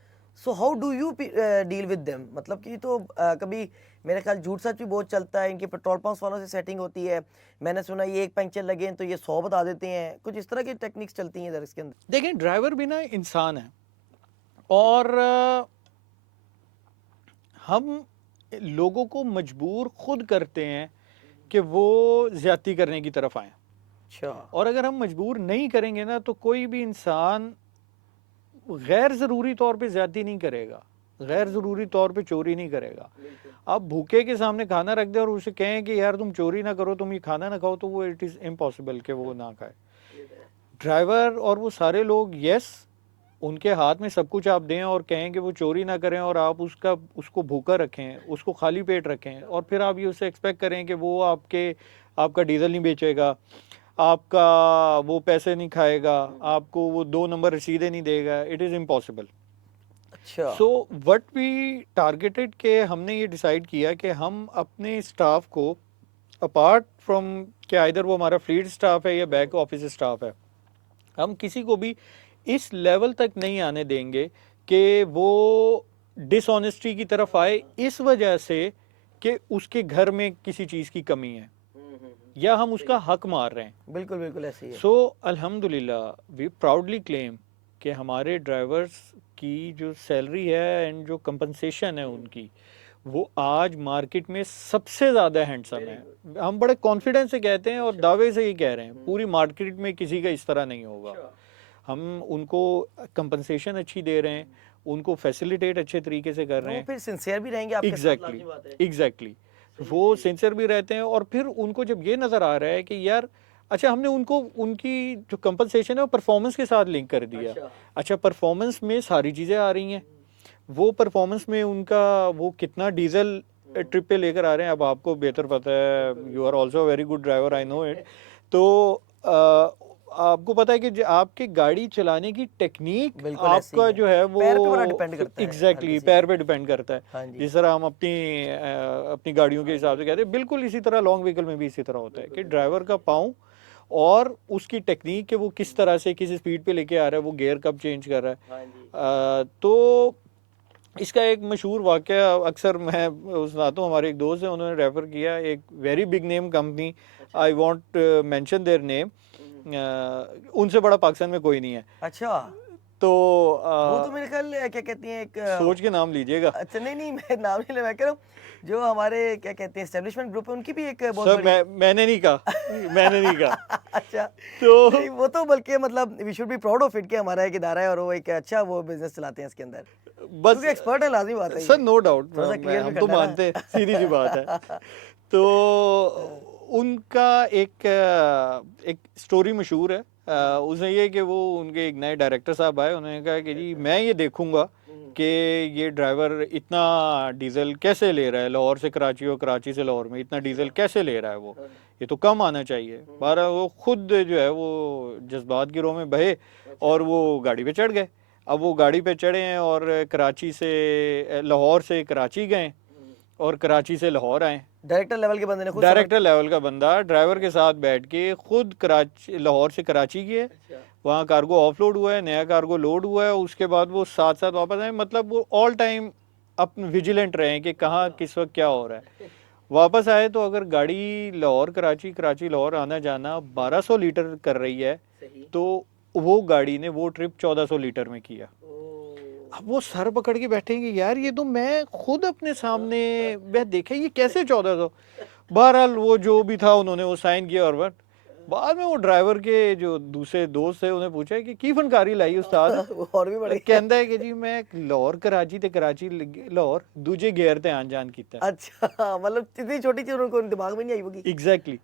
So how do you deal with them? मतलब कि तो कभी मेरे ख्याल झूठ सच भी बहुत चलता है, इनके पेट्रोल पंप्स वालों से सेटिंग होती है, मैंने सुना ये एक पंक्चर लगे तो ये 100 बता देते हैं, कुछ इस तरह की टेक्निक्स चलती हैं इधर इसके अंदर। देखें, ड्राइवर भी ना इंसान है, और हम लोगों को मजबूर खुद करते हैं कि वो ज्यादती करने की तरफ आए। अच्छा और अगर हम मजबूर नहीं करेंगे ना, तो कोई भी इंसान गैर ज़रूरी तौर पे ज्यादती नहीं करेगा, गैर ज़रूरी तौर पे चोरी नहीं करेगा। आप भूखे के सामने खाना रख दें और उसे कहें कि यार तुम चोरी ना करो, तुम ये खाना ना खाओ, तो वो इट इज़ इम्पॉसिबल कि वो ना खाए। ड्राइवर और वो सारे लोग, यस, उनके हाथ में सब कुछ आप दें और कहें कि वो चोरी ना करें, और आप उसको भूखा रखें, उसको खाली पेट रखें, और फिर आप ये उससे एक्सपेक्ट करें कि वो आपका डीजल नहीं बेचेगा, आपका वो पैसे नहीं खाएगा, आपको वो 2 नंबर रसीदें नहीं देगा, इट इज़ इम्पॉसिबल। अच्छा सो व्हाट वी टारगेटेड, के हमने ये डिसाइड किया कि हम अपने स्टाफ को, अपार्ट फ्रॉम कि आइदर वो हमारा फील्ड स्टाफ है या बैक ऑफिस स्टाफ है, हम किसी को भी इस लेवल तक नहीं आने देंगे कि वो डिसऑनेस्टी की तरफ आए, इस वजह से कि उसके घर में किसी चीज़ की कमी है या हम उसका हक मार रहे हैं। बिल्कुल बिल्कुल ऐसे ही है। सो अल्हम्दुलिल्लाह वी प्राउडली क्लेम कि हमारे ड्राइवर्स की जो सैलरी है एंड जो कंपनसेशन है उनकी, वो आज मार्केट में सबसे ज़्यादा हैंडसम है। हम बड़े कॉन्फिडेंस से कहते हैं और दावे से ही कह रहे हैं, पूरी मार्केट में किसी का इस तरह नहीं होगा। हम उनको कंपनसेशन अच्छी दे रहे हैं, उनको फैसिलिटेट अच्छे तरीके से कर रहे वो हैं। फिर सिंसियर भी रहेंगे आपके साथ, एग्जैक्टली लाजमी बात है। एग्जैक्टली वो सिंसियर भी रहते हैं। और फिर उनको जब ये नज़र आ रहा है कि यार अच्छा, हमने उनको उनकी जो कंपनसेशन है वो परफॉर्मेंस के साथ लिंक कर दिया। अच्छा, परफॉर्मेंस में सारी चीज़ें आ रही हैं, वो परफॉर्मेंस में उनका वो कितना डीजल ट्रिप पे लेकर आ रहे हैं, अब आपको बेहतर पता है, you are also very good driver, I know it. तो आपको पता है कि आपकी गाड़ी चलाने की टेक्निक बिल्कुल ऐसे ही आपका है, जो है वो पैर पे बड़ा डिपेंड करता है हर एग्जैक्टली किसी पैर का। पे डिपेंड करता है। हाँ जी जिस तरह हम अपनी गाड़ियों के हिसाब से कहते हैं, बिल्कुल इसी तरह लॉन्ग व्हीकल में भी इसी तरह होता है कि ड्राइवर का पाँव और उसकी टेक्निक कि वो किस तरह से किस स्पीड पे लेके आ रहा है, वो गियर कब चेंज कर रहा है। हाँ जी तो इसका एक मशहूर वाक़या अक्सर मैं सुनाता हूँ। हमारे एक दोस्त है, उन्होंने रेफ़र किया एक very big name company, I want mention their name, उनसे बड़ा पाकिस्तान में कोई नहीं है। अच्छा तो वो तो मेरे ख्याल क्या कहती हैं एक सोच के नाम लीजिएगा। अच्छा नहीं नहीं मैं नाम नहीं ले, मैं कह रहा हूँ जो हमारे क्या कहते हैं एस्टेब्लिशमेंट ग्रुप है उनकी भी एक बहुत सर बड़ी मैंने नहीं कहा, मैंने नहीं कहा। अच्छा तो नहीं वो तो बल्कि मतलब we should be proud of it कि हमारा एक इदारा है और वो एक अच्छा वो बिजनेस चलाते हैं इसके अंदर, बस क्योंकि एक्सपर्ट है, लाजमी बात है सर, ये। नो डाउट, थोड़ा सा क्लियर भी हम तो करना है मानते हैं, ना। सीधी सी बात है। तो उनका एक स्टोरी मशहूर है। उसने ये कि वो उनके एक नए डायरेक्टर साहब आए, उन्होंने कहा कि जी मैं ये देखूंगा कि ये ड्राइवर इतना डीजल कैसे ले रहा है, लाहौर से कराची और कराची से लाहौर में इतना डीजल कैसे ले रहा है, वो ये तो कम आना चाहिए। बारह वो खुद जो है वो जज्बात की रोह में बहे और वो गाड़ी पे चढ़ गए। अब वो गाड़ी पे चढ़े हैं और कराची से लाहौर से कराची गए और कराची से लाहौर आए। डायरेक्टर लेवल के बंदे ने खुद डायरेक्टर लेवल का बंदा ड्राइवर के साथ बैठ के खुद कराची, लाहौर से कराची गए, वहाँ कार्गो ऑफलोड हुआ है, नया कार्गो लोड हुआ है, उसके बाद वो साथ साथ वापस आए। मतलब वो ऑल टाइम अपने विजिलेंट रहे कि कहाँ किस वक्त क्या हो रहा है। वापस आए तो अगर गाड़ी लाहौर कराची, कराची लाहौर आना जाना 1200 लीटर कर रही है, तो वो गाड़ी ने वो ट्रिप 1400 लीटर में किया। अब वो सर पकड़ के बैठेंगे, यार ये तो मैं खुद अपने सामने मैं देखा, ये कैसे 1400। बहरहाल वो जो भी था उन्होंने वो साइन किया। और बाद में वो ड्राइवर के जो दूसरे दोस्त है उन्हें पूछा कि की फनकारी लाई उस्ताद। वो और भी बढ़िया। कहता है कि जी मैं लाहौर कराची ते कराची लाहौर दूजे गेयर ते आन जान कीता। अच्छा, मतलब इतनी छोटी चीज उनको दिमाग में नहीं आई होगी। एग्जैक्टली।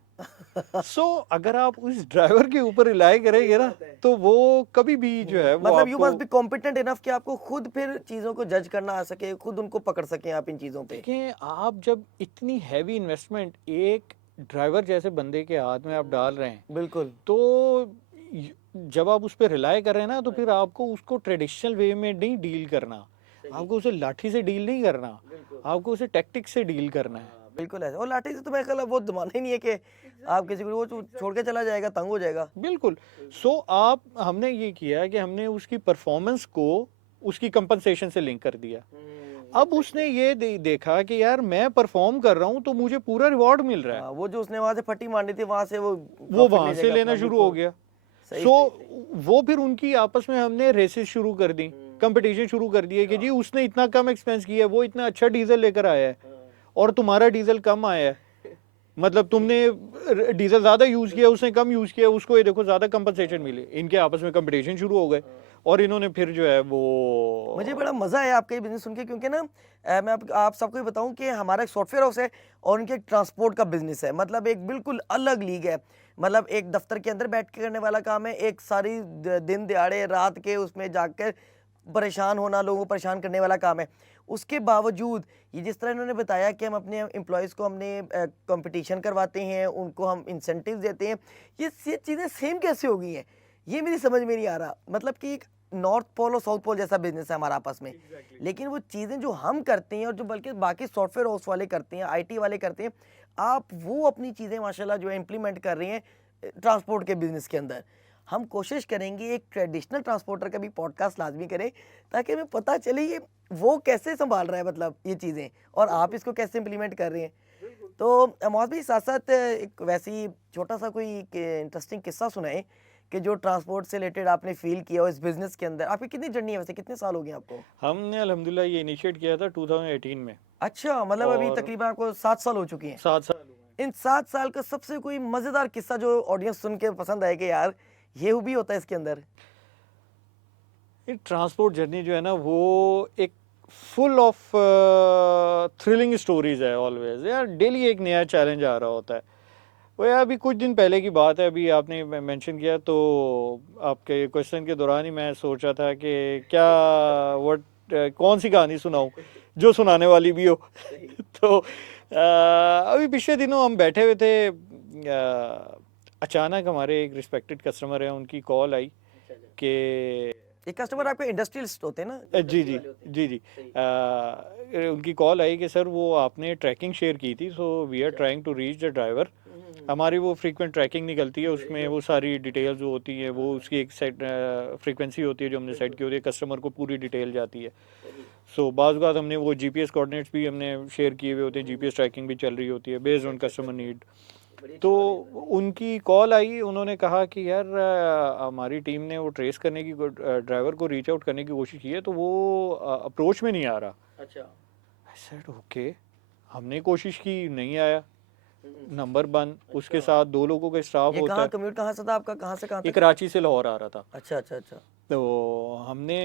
सो अगर आप उस ड्राइवर के ऊपर रिलाई करेंगे ना तो वो कभी भी जो है वो मतलब यू आपको मस्ट बी कॉम्पिटेंट इनफ कि आपको खुद फिर चीजों को जज करना आ सके, खुद उनको पकड़ सके आप इन चीजों पे। देखें, आप जब इतनी हैवी इन्वेस्टमेंट एक ड्राइवर जैसे बंदे के हाथ में आप डाल रहे हैं, बिल्कुल। तो जब आप उस पर रिलाई कर रहे हैं ना, तो फिर आपको उसको ट्रेडिशनल वे में नहीं डील करना, आपको उसे लाठी से डील नहीं करना, आपको उसे टैक्टिक से डील करना है। बिल्कुल ऐसा। और लाठी से तो मैं ख्याल वो जमाना ही नहीं है कि आप किसी को वो छोड़ के चला जाएगा, तंग हो जाएगा। बिल्कुल। सो आप हमने ये किया कि हमने उसकी परफॉर्मेंस को उसकी कंपनसेशन से लिंक कर दिया। अब उसने ये देखा कि यार मैं परफॉर्म कर रहा हूँ तो मुझे पूरा रिवॉर्ड मिल रहा है। वो जो उसने वहां से फटी मारनी थी वहां से वो वहां से लेना शुरू हो गया। सो वो फिर उनकी आपस में हमने रेसेस शुरू कर दी, कंपटीशन शुरू कर दिए कि जी उसने इतना कम एक्सपेंस किया है, वो इतना अच्छा डीजल लेकर आया है और तुम्हारा डीजल कम आया है, मतलब तुमने डीजल ज्यादा यूज किया, उसने कम यूज किया, उसको ये देखो ज्यादा कंपनसेशन मिली। इनके आपस में कंपटीशन शुरू हो गए और इन्होंने फिर जो है वो मुझे बड़ा मजा आया आपका ये बिजनेस सुन के, क्योंकि ना मैं आप सबको ये बताऊं कि हमारा एक सॉफ्टवेयर हाउस है और उनके एक ट्रांसपोर्ट का बिजनेस है। मतलब एक बिल्कुल अलग लीग है। मतलब एक दफ्तर के अंदर बैठ के करने वाला काम है, एक सारी दिन दिहाड़े रात के उसमें जाकर परेशान होना, लोगों को परेशान करने वाला काम है। उसके बावजूद ये जिस तरह इन्होंने बताया कि हम अपने एम्प्लॉयज़ को हमने कंपटीशन करवाते हैं, उनको हम इंसेंटिव देते हैं, ये चीज़ें सेम कैसे हो गई हैं, ये मेरी समझ में नहीं आ रहा। मतलब कि एक नॉर्थ पोल और साउथ पोल जैसा बिजनेस है हमारा आपस में। लेकिन वो चीज़ें जो हम करते हैं और जो बल्कि बाकी सॉफ्टवेयर हाउस वाले करते हैं, आईटी वाले करते हैं, आप वो अपनी चीज़ें माशाल्लाह जो है इम्प्लीमेंट कर रही हैं ट्रांसपोर्ट के बिजनेस के अंदर। हम कोशिश करेंगे एक ट्रेडिशनल ट्रांसपोर्टर का भी पॉडकास्ट लाजमी करें, ताकि हमें पता चले ये वो कैसे संभाल रहा है, मतलब ये चीज़ें, और आप इसको कैसे इम्प्लीमेंट कर रहे हैं। तो मौज भाई साथ साथ एक वैसी छोटा सा कोई इंटरेस्टिंग किस्सा सुनाए कि जो ट्रांसपोर्ट से रिलेटेड आपने फील किया हो इस बिजनेस के अंदर। आपकी कितनी जर्नी है वैसे, कितने साल हो गए आपको? हमने अल्हम्दुलिल्लाह ये इनिशिएट किया था 2018 में। अच्छा, मतलब अभी और तकरीबन आपको 7 साल हो चुके हैं। 7 साल हुए हैं। इन 7 साल का सबसे कोई मज़ेदार किस्सा जो ऑडियंस सुन के पसंद आए कि यार ये भी होता है इसके अंदर। ये ट्रांसपोर्ट जर्नी जो है ना वो एक फुल ऑफ थ्रिलिंग स्टोरीज है ऑलवेज। यार डेली एक नया चैलेंज आ रहा होता है। वो यार अभी कुछ दिन पहले की बात है, अभी आपने मेंशन किया तो आपके क्वेश्चन के दौरान ही मैं सोचा था कि क्या कौन सी कहानी सुनाऊं जो सुनाने वाली भी हो। तो अभी पिछले दिनों हम बैठे हुए थे, अचानक हमारे एक रिस्पेक्टेड कस्टमर है, उनकी कॉल आई कि ये कस्टमर आपके इंडस्ट्रियलिस्ट होते हैं ना? जी जी जी जी उनकी कॉल आई कि सर वो आपने ट्रैकिंग शेयर की थी, so we are trying to reach the driver. हमारी वो फ्रीक्वेंट ट्रैकिंग निकलती है, उसमें वो सारी डिटेल्स जो होती है वो उसकी एक सेट फ्रीक्वेंसी होती है जो हमने सेट की होती है, कस्टमर को पूरी डिटेल जाती है। सो बाज़ बात हमने वो जीपीएस कोऑर्डिनेट्स भी हमने शेयर किए हुए होते हैं, जीपीएस ट्रैकिंग भी चल रही होती है बेस्ड ऑन कस्टमर नीड। तो उनकी कॉल आई, उन्होंने कहा कि यार हमारी टीम ने वो ट्रेस करने की ड्राइवर को रीच आउट करने की कोशिश की है, तो वो अप्रोच में नहीं आ रहा। अच्छा। आई सेड ओके, हमने कोशिश की, नहीं आया, नंबर बंद, उसके साथ 2 लोगों का स्टाफ ये होता कहाँ है। कम्यूट कहाँ से था आपका, कहाँ से कहाँ ये तक? कराची से लाहौर आ रहा था। अच्छा अच्छा अच्छा। तो हमने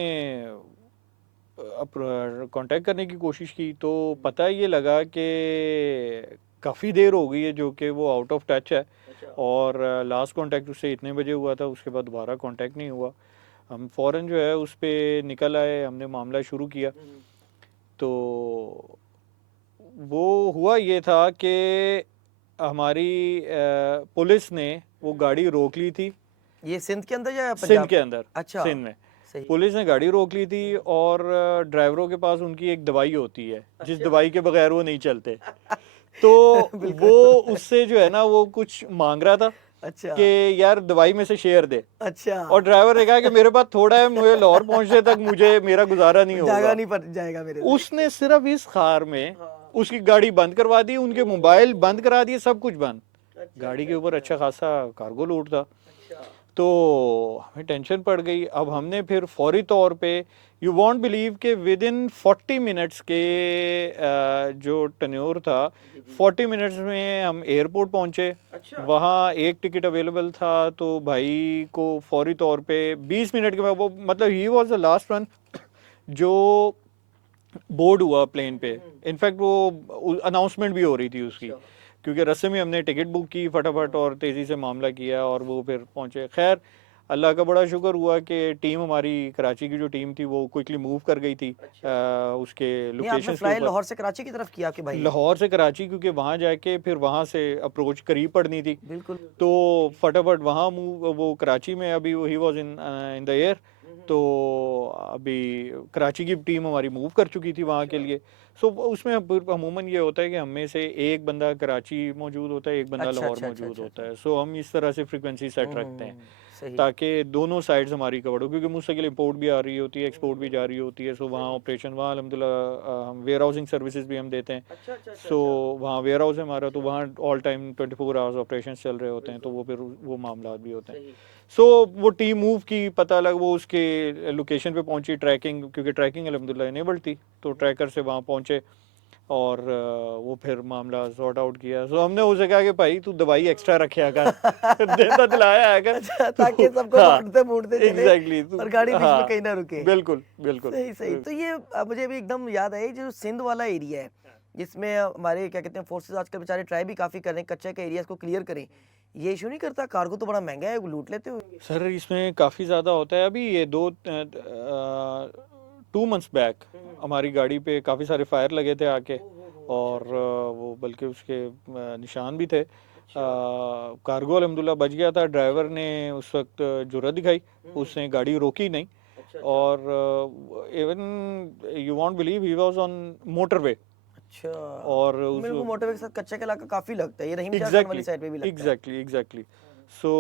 कांटेक्ट करने की कोशिश की तो पता ये लगा कि काफ़ी देर हो गई है, जो कि वो आउट ऑफ टच है। और लास्ट कांटेक्ट उससे इतने बजे हुआ था, उसके बाद दोबारा कांटेक्ट नहीं हुआ। हम फ़ौरन जो है उस पर निकल आए, हमने मामला शुरू किया। तो वो हुआ ये था कि हमारी पुलिस ने वो गाड़ी रोक ली थी। ये सिंध के अंदर या सिंध पंजाब? के अंदर, अच्छा, सिंध में सही। पुलिस ने गाड़ी रोक ली थी और ड्राइवरों के पास उनकी एक दवाई होती है जिस दवाई के बगैर वो नहीं चलते। तो वो उससे जो है ना वो कुछ मांग रहा था अच्छा कि यार दवाई में से शेयर दे, अच्छा, और ड्राइवर ने कहा कि मेरे पास थोड़ा है, मुझे लाहौर पहुंचने तक मुझे मेरा गुजारा नहीं जाएगा होगा। नहीं पर जाएगा मेरे से। उसने सिर्फ इस खार में हाँ। उसकी गाड़ी बंद करवा दी, उनके मोबाइल बंद करा दिए, सब कुछ बंद। अच्छा, गाड़ी के ऊपर अच्छा खासा कार्गो लोड था, अच्छा तो हमें टेंशन पड़ गई। अब हमने फिर फौरी तौर पे, यू वॉन्ट बिलीव के विद इन 40 मिनट्स के जो टन्योर था, 40 मिनट्स में हम एयरपोर्ट पहुंचे। अच्छा वहाँ एक टिकट अवेलेबल था, तो भाई को फौरी तौर पे 20 मिनट के बाद वो, मतलब he was the last one जो बोर्ड हुआ प्लेन पे। इनफैक्ट वो अनाउंसमेंट भी हो रही थी उसकी, क्योंकि रस्ते में हमने टिकट बुक की फटाफट और तेज़ी से मामला किया और वो फिर पहुंचे। खैर अल्लाह का बड़ा शुक्र हुआ कि टीम हमारी कराची की जो टीम थी वो क्विकली मूव कर गई थी उसके नहीं, आपने लोकेशंस के फ्लाई ऊपर। लाहौर से कराची की तरफ किया आपके भाई ने? लाहौर से कराची, क्योंकि वहाँ जाके फिर वहाँ से अप्रोच करीब पड़नी थी, बिल्कुल। तो फटाफट वहाँ मूव, वो कराची में अभी he was in the air, तो अभी कराची की टीम हमारी मूव कर चुकी थी वहाँ के लिए। सो उसमें अमूमन ये होता है कि हम में से एक बंदा कराची मौजूद होता है, एक बंदा अच्छा लाहौर अच्छा अच्छा मौजूद अच्छा होता है। सो हम इस तरह से फ्रिक्वेंसी सेट रखते हैं सही। ताकि दोनों साइड्स हमारी कवर हो, क्योंकि मुस्तकिल इंपोर्ट भी आ रही होती है, एक्सपोर्ट भी जा रही होती है। सो वहाँ ऑपरेशन, वहाँ अल्हम्दुलिल्लाह हम वेयर हाउसिंग सर्विसेज भी हम देते हैं। अच्छा अच्छा अच्छा सो वहाँ वेयर हाउस है हमारा, तो वहाँ ऑल टाइम 24 आवर्स ऑपरेशन चल रहे होते हैं, तो वो फिर वो मामला भी होते हैं। सो वो टीम मूव की, पता लग वो उसके लोकेशन पे पहुंची, ट्रैकिंग, क्योंकि ट्रैकिंग अल्हम्दुलिल्लाह इनेबल्ड थी, तो ट्रैकर से वहाँ पहुंचे और वो फिर मामला सॉर्ट आउट किया। सो हमने उसे कहा कि भाई तू दवाई एक्स्ट्रा रखा कर, देता दिलाया है कर अच्छा, ताकि तो सबको हाँ ढूंढते मूंढते चले एग्जैक्टली तू, और गाड़ी बीच में हाँ कहीं ना रुके। बिल्कुल बिल्कुल। सही सही। तो ये मुझे अभी एकदम याद आया, जो सिंध वाला एरिया है जिसमें हमारे क्या कहते हैं फोर्सेस आजकल बेचारे ट्राई भी काफी कर रहे हैं कच्चे के एरियाज को क्लियर करें, ये इशू नहीं करता? कार्गो तो बड़ा महंगा है, वो लूट लेते होंगे। सर इसमें काफ़ी ज़्यादा होता है। अभी ये 2 मंथ्स बैक हमारी गाड़ी पे काफ़ी सारे फायर लगे थे आके, और वो बल्कि उसके निशान भी थे। कार्गो अल्हम्दुलिल्लाह बच गया था, ड्राइवर ने उस वक्त जुर्रत दिखाई, उसने गाड़ी रोकी नहीं, और even you won't believe he was on motorway. अच्छा, और तो उस मेरे को मोटरवे के साथ कच्चे का इलाका काफी लगता है, ये रहीम शाह खान वाली साइड पे भी लगता है। एग्जैक्टली सो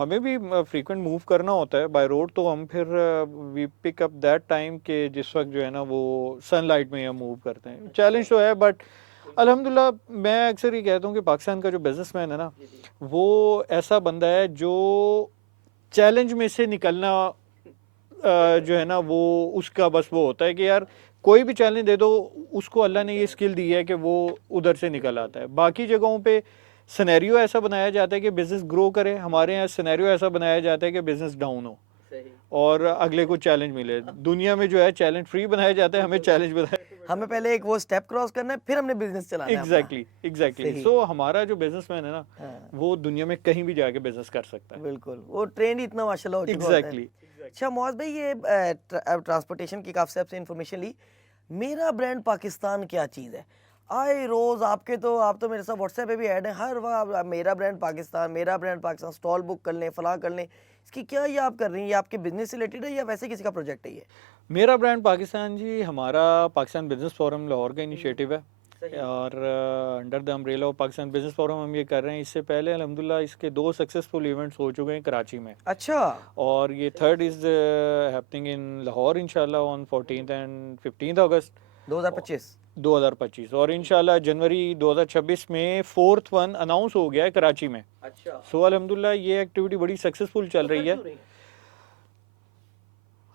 हमें भी फ्रीक्वेंट मूव करना होता है बाय रोड, तो हम फिर we pick up that time के जिस वक्त जो है ना वो सनलाइट में हम मूव करते हैं। चैलेंज तो है, बट अल्हम्दुलिल्लाह मैं अक्सर ये कहता हूँ कि पाकिस्तान का जो बिजनेसमैन है ना, वो ऐसा बंदा है जो चैलेंज में से निकलना जो है ना वो उसका बस वो होता है कि यार कोई भी चैलेंज दे दो उसको, अल्लाह ने ये स्किल दी है कि वो उधर से निकल आता है। बाकी जगहों पे सिनेरियो ऐसा बनाया जाता है कि बिजनेस ग्रो करे, हमारे यहाँ सिनेरियो ऐसा बनाया जाता है कि बिजनेस डाउन हो और अगले को चैलेंज मिले। दुनिया में जो है चैलेंज फ्री बनाया जाता है, हमें चैलेंज बनाया। हमें पहले एक वो स्टेप क्रॉस करना है, फिर हमने बिजनेस चलाना है अपना। एग्जैक्टली सही। सो हमारा जो बिजनेसमैन है ना, हाँ, वो दुनिया में कहीं भी जाके बिजनेस कर सकता है। बिल्कुल, वो ट्रेंड ही इतना माशाल्लाह हो चुका होता है। एग्जैक्टली अच्छा मुआज भाई, ये ट्रांसपोर्टेशन की काफ़ी आपसे इन्फॉर्मेशन ली। मेरा ब्रांड पाकिस्तान क्या चीज़ है? आए रोज़ आपके तो, आप तो मेरे साथ व्हाट्सएप पे भी ऐड हैं, हर वक्त मेरा ब्रांड पाकिस्तान, मेरा ब्रांड पाकिस्तान, स्टॉल बुक कर लें, फलां कर लें। इसकी क्या ये आप कर रही हैं? ये आपके बिजनेस से रिलेटेड है या वैसे किसी का प्रोजेक्ट है ये? मेरा ब्रांड पाकिस्तान जी हमारा पाकिस्तान बिजनेस फोरम लाहौर का इनिशिएटिव है, और under the umbrella of Pakistan business forum हम ये कर रहे हैं। इससे पहले अल्हम्दुलिल्लाह इसके 2 सक्सेसफुल इवेंट्स हो चुके हैं कराची में, अच्छा, और ये third is happening in Lahore इंशाल्लाह ऑन 14th एंड 15th अगस्त 2025। 2025, और इंशाल्लाह जनवरी 2026 में 4th वन अनाउंस हो गया है कराची में। अच्छा, सो अल्हम्दुलिल्लाह ये एक्टिविटी बड़ी सक्सेसफुल चल रही है।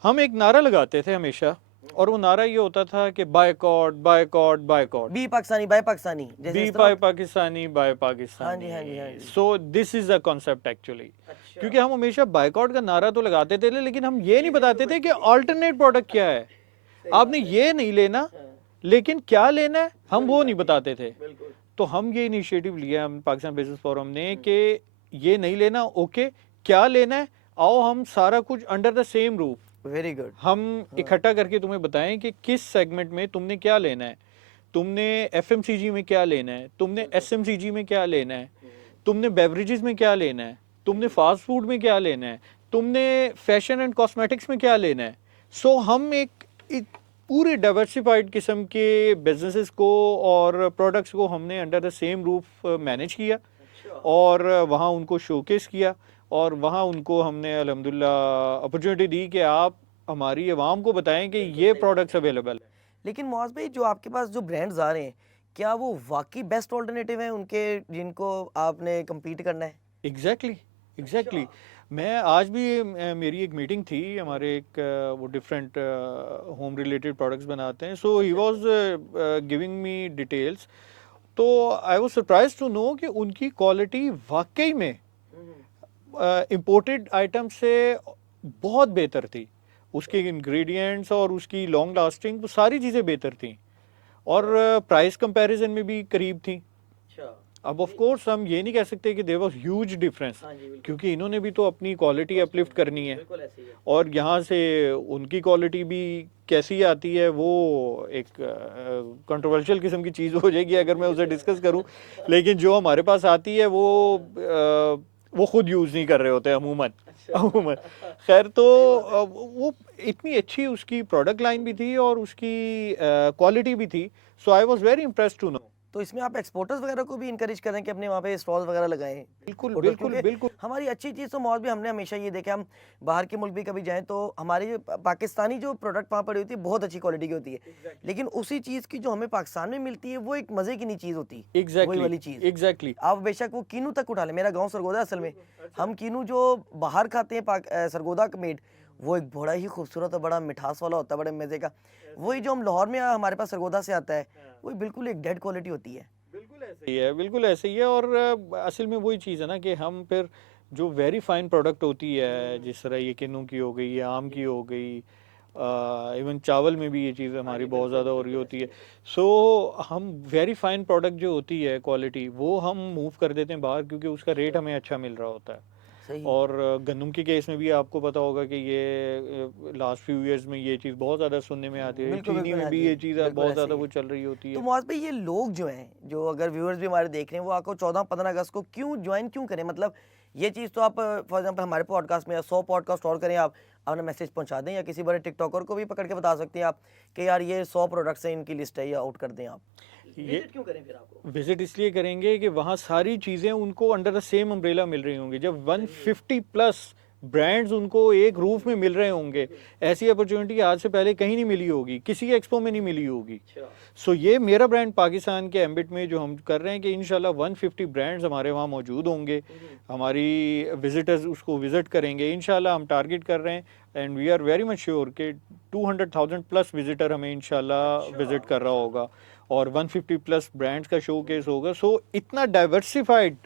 हम एक नारा लगाते थे हमेशा, और वो नारा ये होता था कि boycott boycott boycott, be Pakistani buy Pakistani, जैसे बी इस तरह। बाय पाकिस्तानी बाय हाँ जी, हाँ पाकिस्तानी। जी, हाँ जी। So this is the concept actually, अच्छा। क्योंकि हम हमेशा बायकॉट का नारा तो लगाते थे, लेकिन हम ये नहीं बताते थे कि अल्टरनेट प्रोडक्ट क्या है। आपने ये नहीं लेना, लेकिन क्या लेना है हम वो नहीं बताते थे। तो हम ये इनिशिएटिव लिया हम पाकिस्तान बिजनेस फोरम ने कि ये नहीं लेना, ओके, क्या लेना है, आओ हम सारा कुछ under the same roof very good. हम इकट्ठा करके तुम्हें बताएं कि किस सेगमेंट में तुमने क्या लेना है। तुमने एफएमसीजी में क्या लेना है, तुमने एसएमसीजी में क्या लेना है, तुमने बेवरेजेस में क्या लेना है, तुमने फास्ट फूड में क्या लेना है, तुमने फैशन एंड कॉस्मेटिक्स में क्या लेना है। सो हम एक पूरे डाइवर्सिफाइड किस्म के बिजनेसेस को और प्रोडक्ट्स को हमने under the same roof manage किया और वहाँ उनको शोकेस किया और वहाँ उनको हमने अल्हम्दुलिल्लाह अपॉर्चुनिटी दी कि आप हमारी आवाम को बताएं कि ये प्रोडक्ट्स अवेलेबल है। लेकिन मुआज़ भाई, जो आपके पास जो ब्रांड्स आ रहे हैं, क्या वो वाकई बेस्ट ऑल्टरनेटिव हैं उनके जिनको आपने कम्पीट करना है? एग्जैक्टली एग्जैक्टली मैं आज भी मेरी एक मीटिंग थी, हमारे एक वो डिफरेंट होम रिलेटेड प्रोडक्ट्स बनाते हैं, so he was giving me details, तो I was surprise to know कि उनकी क्वालिटी वाकई में इंपोर्टेड आइटम से बहुत बेहतर थी। उसके इंग्रेडिएंट्स और उसकी लॉन्ग लास्टिंग सारी चीज़ें बेहतर थी और प्राइस कंपैरिजन में भी करीब थी। अब ऑफ कोर्स हम ये नहीं कह सकते कि देयर वाज ह्यूज डिफरेंस, क्योंकि इन्होंने भी तो अपनी क्वालिटी अपलिफ्ट करनी है और यहाँ से उनकी क्वालिटी भी कैसी आती है वो एक कंट्रोवर्शियल किस्म की चीज़ हो जाएगी अगर मैं उसे डिस्कस करूँ। लेकिन जो हमारे पास आती है वो खुद यूज़ नहीं कर रहे होते अमूमन। अमूमन खैर, तो वो इतनी अच्छी उसकी प्रोडक्ट लाइन भी थी और उसकी क्वालिटी भी थी, so I was very impressed to know. तो इसमें आप एक्सपोर्टर्स वगैरह को भी इनकरेज करें कि अपने वहाँ पे स्टॉल्स वगैरह लगाएं। बिल्कुल Exporters, बिल्कुल क्योंकि बिल्कुल हमारी अच्छी चीज़ तो मौज भी हमने हमेशा ये देखा, हम बाहर के मुल्क भी कभी जाएं तो हमारी जो पाकिस्तानी जो प्रोडक्ट वहाँ पड़ी होती है बहुत अच्छी क्वालिटी की होती है, लेकिन उसी चीज़ की जो हमें पाकिस्तान में मिलती है वो एक मज़े की नहीं चीज़ होती, वही वाली चीज़। एग्जैक्टली आप बेशक वो कीनू तक उठा लें, मेरा गाँव सरगोदा असल में, हम कीनू जो बाहर खाते हैं सरगोदा मेड, वो एक बड़ा ही खूबसूरत और बड़ा मिठास वाला होता है, बड़े मज़े का। वही जो हम लाहौर में हमारे पास सरगोदा से आता है, वही बिल्कुल एक डेड क्वालिटी होती है। बिल्कुल ऐसे ही है और असल में वही चीज़ है ना कि हम फिर जो वेरी फाइन प्रोडक्ट होती है, जिस तरह ये किन्नू की हो गई या आम की हो गई, इवन चावल में भी ये चीज़ हमारी बहुत ज़्यादा हो रही होती है, सो हम वेरी फाइन प्रोडक्ट जो होती है क्वालिटी वो हम मूव कर देते हैं बाहर, क्योंकि उसका रेट हमें अच्छा मिल रहा होता है। सही। और गंदम के केस में भी आपको पता होगा कि ये लास्ट फ्यू इयर्स में ये चीज़ बहुत ज़्यादा सुनने में आती है, बिल्कुल चीनी बिल्कुल, में हाँ भी जी, ये चीज़ बिल्कुल बहुत ऐसे ज़्यादा ही वो है। चल रही होती तो है। मुआज़ भाई, ये लोग जो हैं, जो अगर व्यूअर्स भी हमारे देख रहे हैं, वो आपको 14-15 अगस्त को क्यों ज्वाइन क्यों करें? मतलब ये चीज़ तो आप फॉर एग्जांपल हमारे पॉडकास्ट में 100 पॉडकास्ट और करें आप, अपना मैसेज पहुंचा दें, या किसी बड़े टिकटॉकर को भी पकड़ के बता सकते हैं आप कि यार ये 100 प्रोडक्ट्स हैं, इनकी लिस्ट है, या आउट कर दें आप। ये विजिट क्यों करें फिर आपको? विजिट इसलिए करेंगे कि वहाँ सारी चीज़ें उनको अंडर द सेम अम्ब्रेला मिल रही होंगी। जब 150 प्लस ब्रांड्स उनको एक रूफ में मिल रहे होंगे, ऐसी अपॉर्चुनिटी आज से पहले कहीं नहीं मिली होगी, किसी एक्सपो में नहीं मिली होगी। सो ये मेरा ब्रांड पाकिस्तान के एम्बिट में जो हम कर रहे हैं कि इंशाल्लाह 150 ब्रांड्स हमारे वहाँ मौजूद होंगे, हमारी विजिटर्स उसको विजिट करेंगे इंशाल्लाह। हम टारगेट कर रहे हैं and we are very much sure कि 200,000 प्लस विजिटर हमें इंशाल्लाह विजिट कर रहा होगा और 150 प्लस ब्रांड्स का शोकेस होगा। सो इतना डाइवर्सिफाइड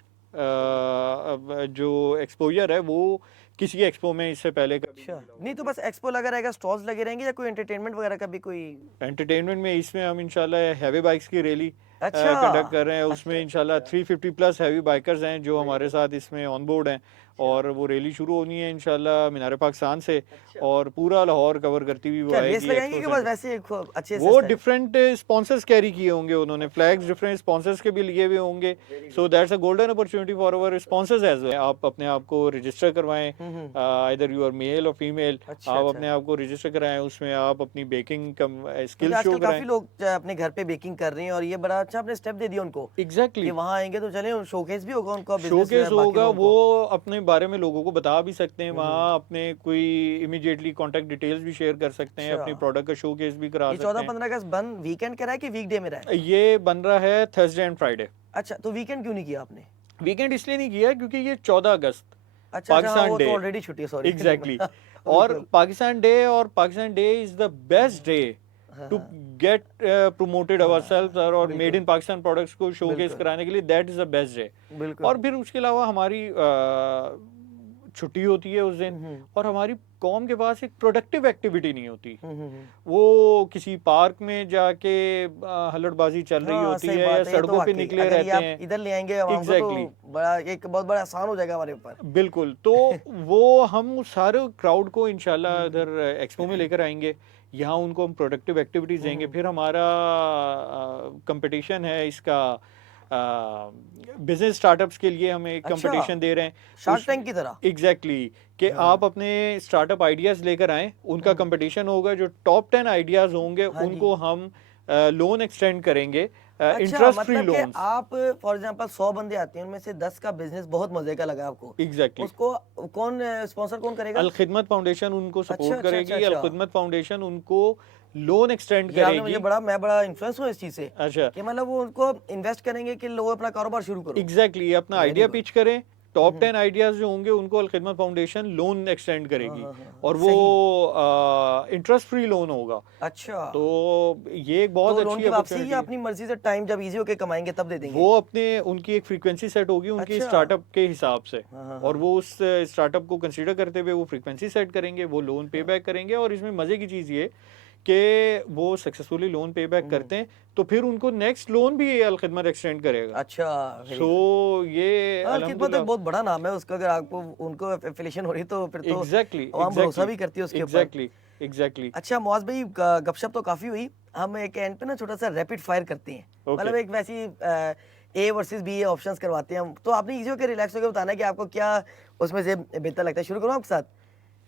जो एक्सपोजर है वो किसी एक्सपो में इससे पहले कभी अच्छा, नहीं तो बस एक्सपो लगा रहेगा, स्टॉल्स लगे रहेंगे, या कोई एंटरटेनमेंट वगैरह का भी कोई? एंटरटेनमेंट में इसमें हम इंशाल्लाह हैवी बाइक्स की रैली अच्छा, कंडक्ट कर रहे हैं। उसमें इंशाल्लाह 350 प्लस हैवी बाइकर्स हैं जो हमारे साथ इसमें ऑन बोर्ड हैं और वो रैली शुरू होनी है इंशाल्लाह मीनार पाकिस्तान से और पूरा लाहौर कवर करती हुई वो क्या रेस आएगी लगाएंगे कि एक्सपो बस से। वैसे अच्छे से वो डिफरेंट स्पॉन्सर्स कैरी किए होंगे उन्होंने, फ्लैग्स डिफरेंट स्पॉन्सर्स के भी लिए हुए होंगे, so that's a golden opportunity for our sponsors as well. आप अपने आप को रजिस्टर करवाएं, आइदर यू आर मेल और फीमेल, आप अपने आप को रजिस्टर कराएं, उसमें आप अपनी बेकिंग स्किल्स शो आजकल कराएं। काफी लोग अपने घर पे बेकिंग कर रहे हैं, और ये बड़ा अच्छा आपने स्टेप दे दिया उनको एग्जैक्टली कि वहाँ आएंगे तो चले, शोकेस भी होगा उनका, business शोकेस है बाकी होगा, लोगों वो को। अपने बारे में लोगों को बता भी सकते हैं, वहाँ अपने कोई इमीडिएटली कांटेक्ट डिटेल्स भी शेयर कर सकते हैं, अपनी अच्छा, प्रोडक्ट का शोकेस भी करा ये सकते 14-15 अगस्त बन वीकेंड का रहा है कि वीकडे में रहा है? हैं। ये बन रहा है थर्सडे एंड फ्राइडे। अच्छा, तो वीकेंड क्यों नहीं किया आपने? वीकेंड इसलिए नहीं किया क्योंकि ये 14 अगस्त अच्छा अच्छा, हाँ, पाकिस्तान वो तो डे, ऑलरेडी छुट्टी है, सॉरी। एग्जैक्टली और Pakistan day is the best day to get promoted ourselves और मेड इन पाकिस्तान प्रोडक्ट्स को शोकेस कराने के लिए, that is the best day. बिल्कुल। और फिर उसके अलावा हमारी छुट्टी होती है उस दिन और हमारी कौम के पास एक प्रोडक्टिव एक्टिविटी नहीं होती, वो किसी पार्क में जाके हल्लड़बाजी चल रही हाँ, होती सही है बात या है, ये तो सड़कों पे वाकई निकले अगर ये रहते आप हैं। इधर ले आएंगे आवाम को एग्जैक्टली तो बड़ा एक बहुत बड़ा आसान हो जाएगा हमारे ऊपर। बिल्कुल, तो वो हम उस सारे क्राउड को इंशाल्लाह इधर एक्सपो में लेकर आएंगे, यहाँ उनको हम प्रोडक्टिव एक्टिविटीज देंगे। फिर हमारा कंपटीशन है इसका बिजनेस स्टार्टअप्स के लिए हमें अच्छा। कंपटीशन दे रहे हैं शार्क टैंक की तरह। एग्जैक्टली कि हाँ। आप अपने स्टार्टअप आइडियाज लेकर आएं, उनका कंपटीशन होगा, जो टॉप 10 आइडियाज होंगे हाँ जी। उनको हम लोन एक्सटेंड करेंगे, अच्छा, इंटरेस्ट फ्री मतलब कि लोन्स। आप फॉर एग्जांपल 100 बंदे आते हैं, उनमें से 10 का बिजनेस बहुत मजे का लगा आपको, एग्जैक्टली उसको कौन स्पॉन्सर कौन करेगा? अल खिदमत फाउंडेशन उनको अच्छा सपोर्ट अच्छा अच्छा करेगी, अल अच्छा। खिदमत फाउंडेशन उनको लोन एक्सटेंड ये आपने मुझे करेगी। मैं बड़ा इन्फ्लुएंस हुआ इस चीज से अच्छा, कि मतलब वो उनको इन्वेस्ट करेंगे कि लो अपना कारोबार शुरू करो। एग्जैक्टली अपना वेरी आइडिया गुड। पिच करें, टॉप 10 आइडियाज जो होंगे उनको अल खिदमत फाउंडेशन लोन एक्सटेंड हाँ करेगी, हाँ हाँ, और वो सही। इंटरेस्ट फ्री लोन होगा। अच्छा, तो ये एक बहुत तो लोन अच्छी की वापसी अपॉर्चुनिटी या है। अपनी मर्जी से टाइम जब इजी होके कमाएंगे तब दे देंगे? वो अपने उनकी एक फ्रीक्वेंसी सेट होगी उनकी अच्छा। स्टार्टअप के हिसाब से, हाँ हाँ और हाँ। वो उस स्टार्टअप को कंसीडर करते हुए वो फ्रीक्वेंसी सेट करेंगे, वो लोन पे बैक करेंगे। और इसमें मजे की चीज ये कि वो सक्सेसफुली लोन पे बैक करते हैं तो फिर उनको नेक्स्ट लोन भी अल खिदमत एक्सटेंड करेगा। अच्छा, वेरी सो गुड। ये हाँ, खिदमत एक अल्हम्दुलिल्लाह बहुत बड़ा नाम है उसका, अगर आपको उनको एफिलिएशन हो रही तो फिर तो एग्जैक्टली आवाम भरोसा भी करती है उसके ऊपर। एग्जैक्टली एग्जैक्टली अच्छा मुआज भाई, गपशप तो काफी हुई, हम एक एंड पे ना छोटा सा रैपिड फायर करते हैं। Okay. मतलब एक वैसी ए वर्सेस बी ऑप्शंस करवाते हैं हम, तो आपने इजी होकर रिलैक्स होकर बताना है कि आपको क्या उसमें से बेहतर लगता है। शुरू करूँ आपके साथ?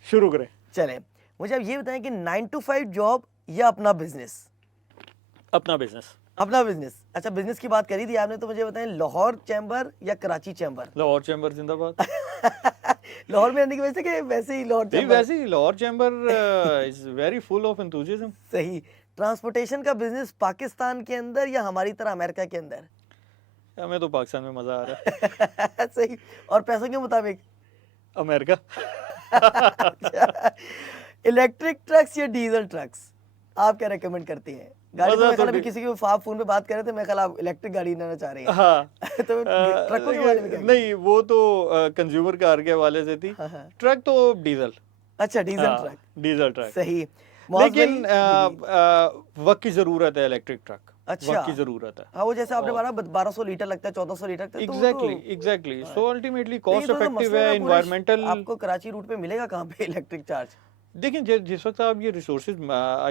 शुरू करें। चलें, मुझे अब ये बताएं कि 9 to 5 जॉब या अपना बिजनेस? अपना बिजनेस। अपना बिजनेस। अच्छा, बिजनेस की बात करी थी आपने, तो मुझे बताएं लाहौर चैम्बर या कराची चैम्बर? लाहौर चैम्बर जिंदाबाद। लाहौर में रहने की वजह से कि वैसे ही लाहौर नहीं, चैम्बर? वैसे ही Lahore chamber is very full of enthusiasm. सही। ट्रांसपोर्टेशन का बिजनेस पाकिस्तान के अंदर या हमारी तरह अमेरिका के अंदर? हमें तो पाकिस्तान में मजा आ रहा है। सही। और पैसों के मुताबिक? अमेरिका। इलेक्ट्रिक ट्रक्स या डीजल ट्रक्स, आप क्या रेकमेंड करते हैं? गाड़ी तो मजा मैं तो ख्याल अभी किसी के आप फोन पे बात कर रहे थे, मैं ख्याल आप इलेक्ट्रिक गाड़ी लेना चाह रहे हैं। हाँ। तो ट्रकों के बारे में क्या? नहीं, वो तो कंज्यूमर कार के हवाले से थी। हाँ, हाँ। ट्रक तो डीजल। अच्छा, डीजल हाँ, ट्रक। Diesel truck. सही। मुआज लेकिन भाई, जी। वक्त की जरूरत है इलेक्ट्रिक ट्रक। अच्छा। वक्त की जरूरत है। हाँ, वो जैसे आपने बोला 1200 लीटर लगता है, 1400 लीटर तक, तो वो तो एग्जैक्टली सो अल्टीमेटली लेकिन कॉस्ट तो इफेक्टिव मसला है, ना पूरे इन्वायरमेंटल। आपको कराची रूट पे मिलेगा कहाँ पे इलेक्ट्रिक चार्ज? देखिए, जिस वक्त आप ये रिसोर्सेज,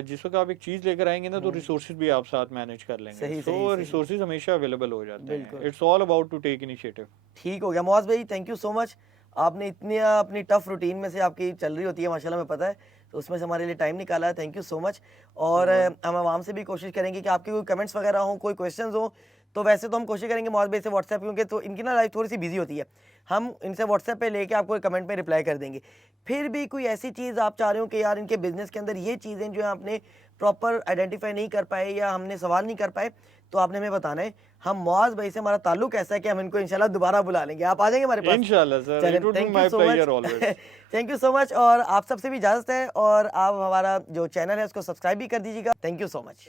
जिस वक्त आप एक चीज लेकर आएंगे ना, तो रिसोर्सेज भी आप साथ मैनेज कर लेंगे। सही, सो सही, सही। रिसोर्सेज हमेशा अवेलेबल हो जाते हैं। बिल्कुल। It's all about to take initiative. ठीक हो गया मुआज भाई, थैंक यू सो मच। आपने इतनी अपनी टफ रूटीन में से आपकी चल रही होती है माशाल्लाह, में पता है, तो उसमें से हमारे लिए टाइम निकाला है, थैंक यू सो मच। और हम आवाम से भी कोशिश करेंगे कि आपके कोई कमेंट्स वगैरह हो, कोई क्वेश्चंस हो, तो वैसे तो हम कोशिश करेंगे मुआज भाई से व्हाट्सएप, क्योंकि तो इनकी ना लाइफ थोड़ी सी बिजी होती है, हम इनसे व्हाट्सएप पे लेके आपको कमेंट में रिप्लाई कर देंगे। फिर भी कोई ऐसी चीज़ आप चाह रहे हो कि यार इनके बिजनेस के अंदर ये चीज़ें जो है आपने प्रॉपर आइडेंटिफाई नहीं कर पाए या हमने सवाल नहीं कर पाए, तो आपने हमें बताना है। हम मुआज भाई से हमारा ताल्लुक ऐसा है कि हम इनको इंशाल्लाह दोबारा बुला लेंगे, आप आ जाएंगे हमारे पास? इंशाल्लाह सर, चलें, it would be thank you my so pleasure much. Always. Thank you so much, और आप सबसे भी इजाज़त है, और आप हमारा जो चैनल है उसको सब्सक्राइब भी कर दीजिएगा। Thank you so much.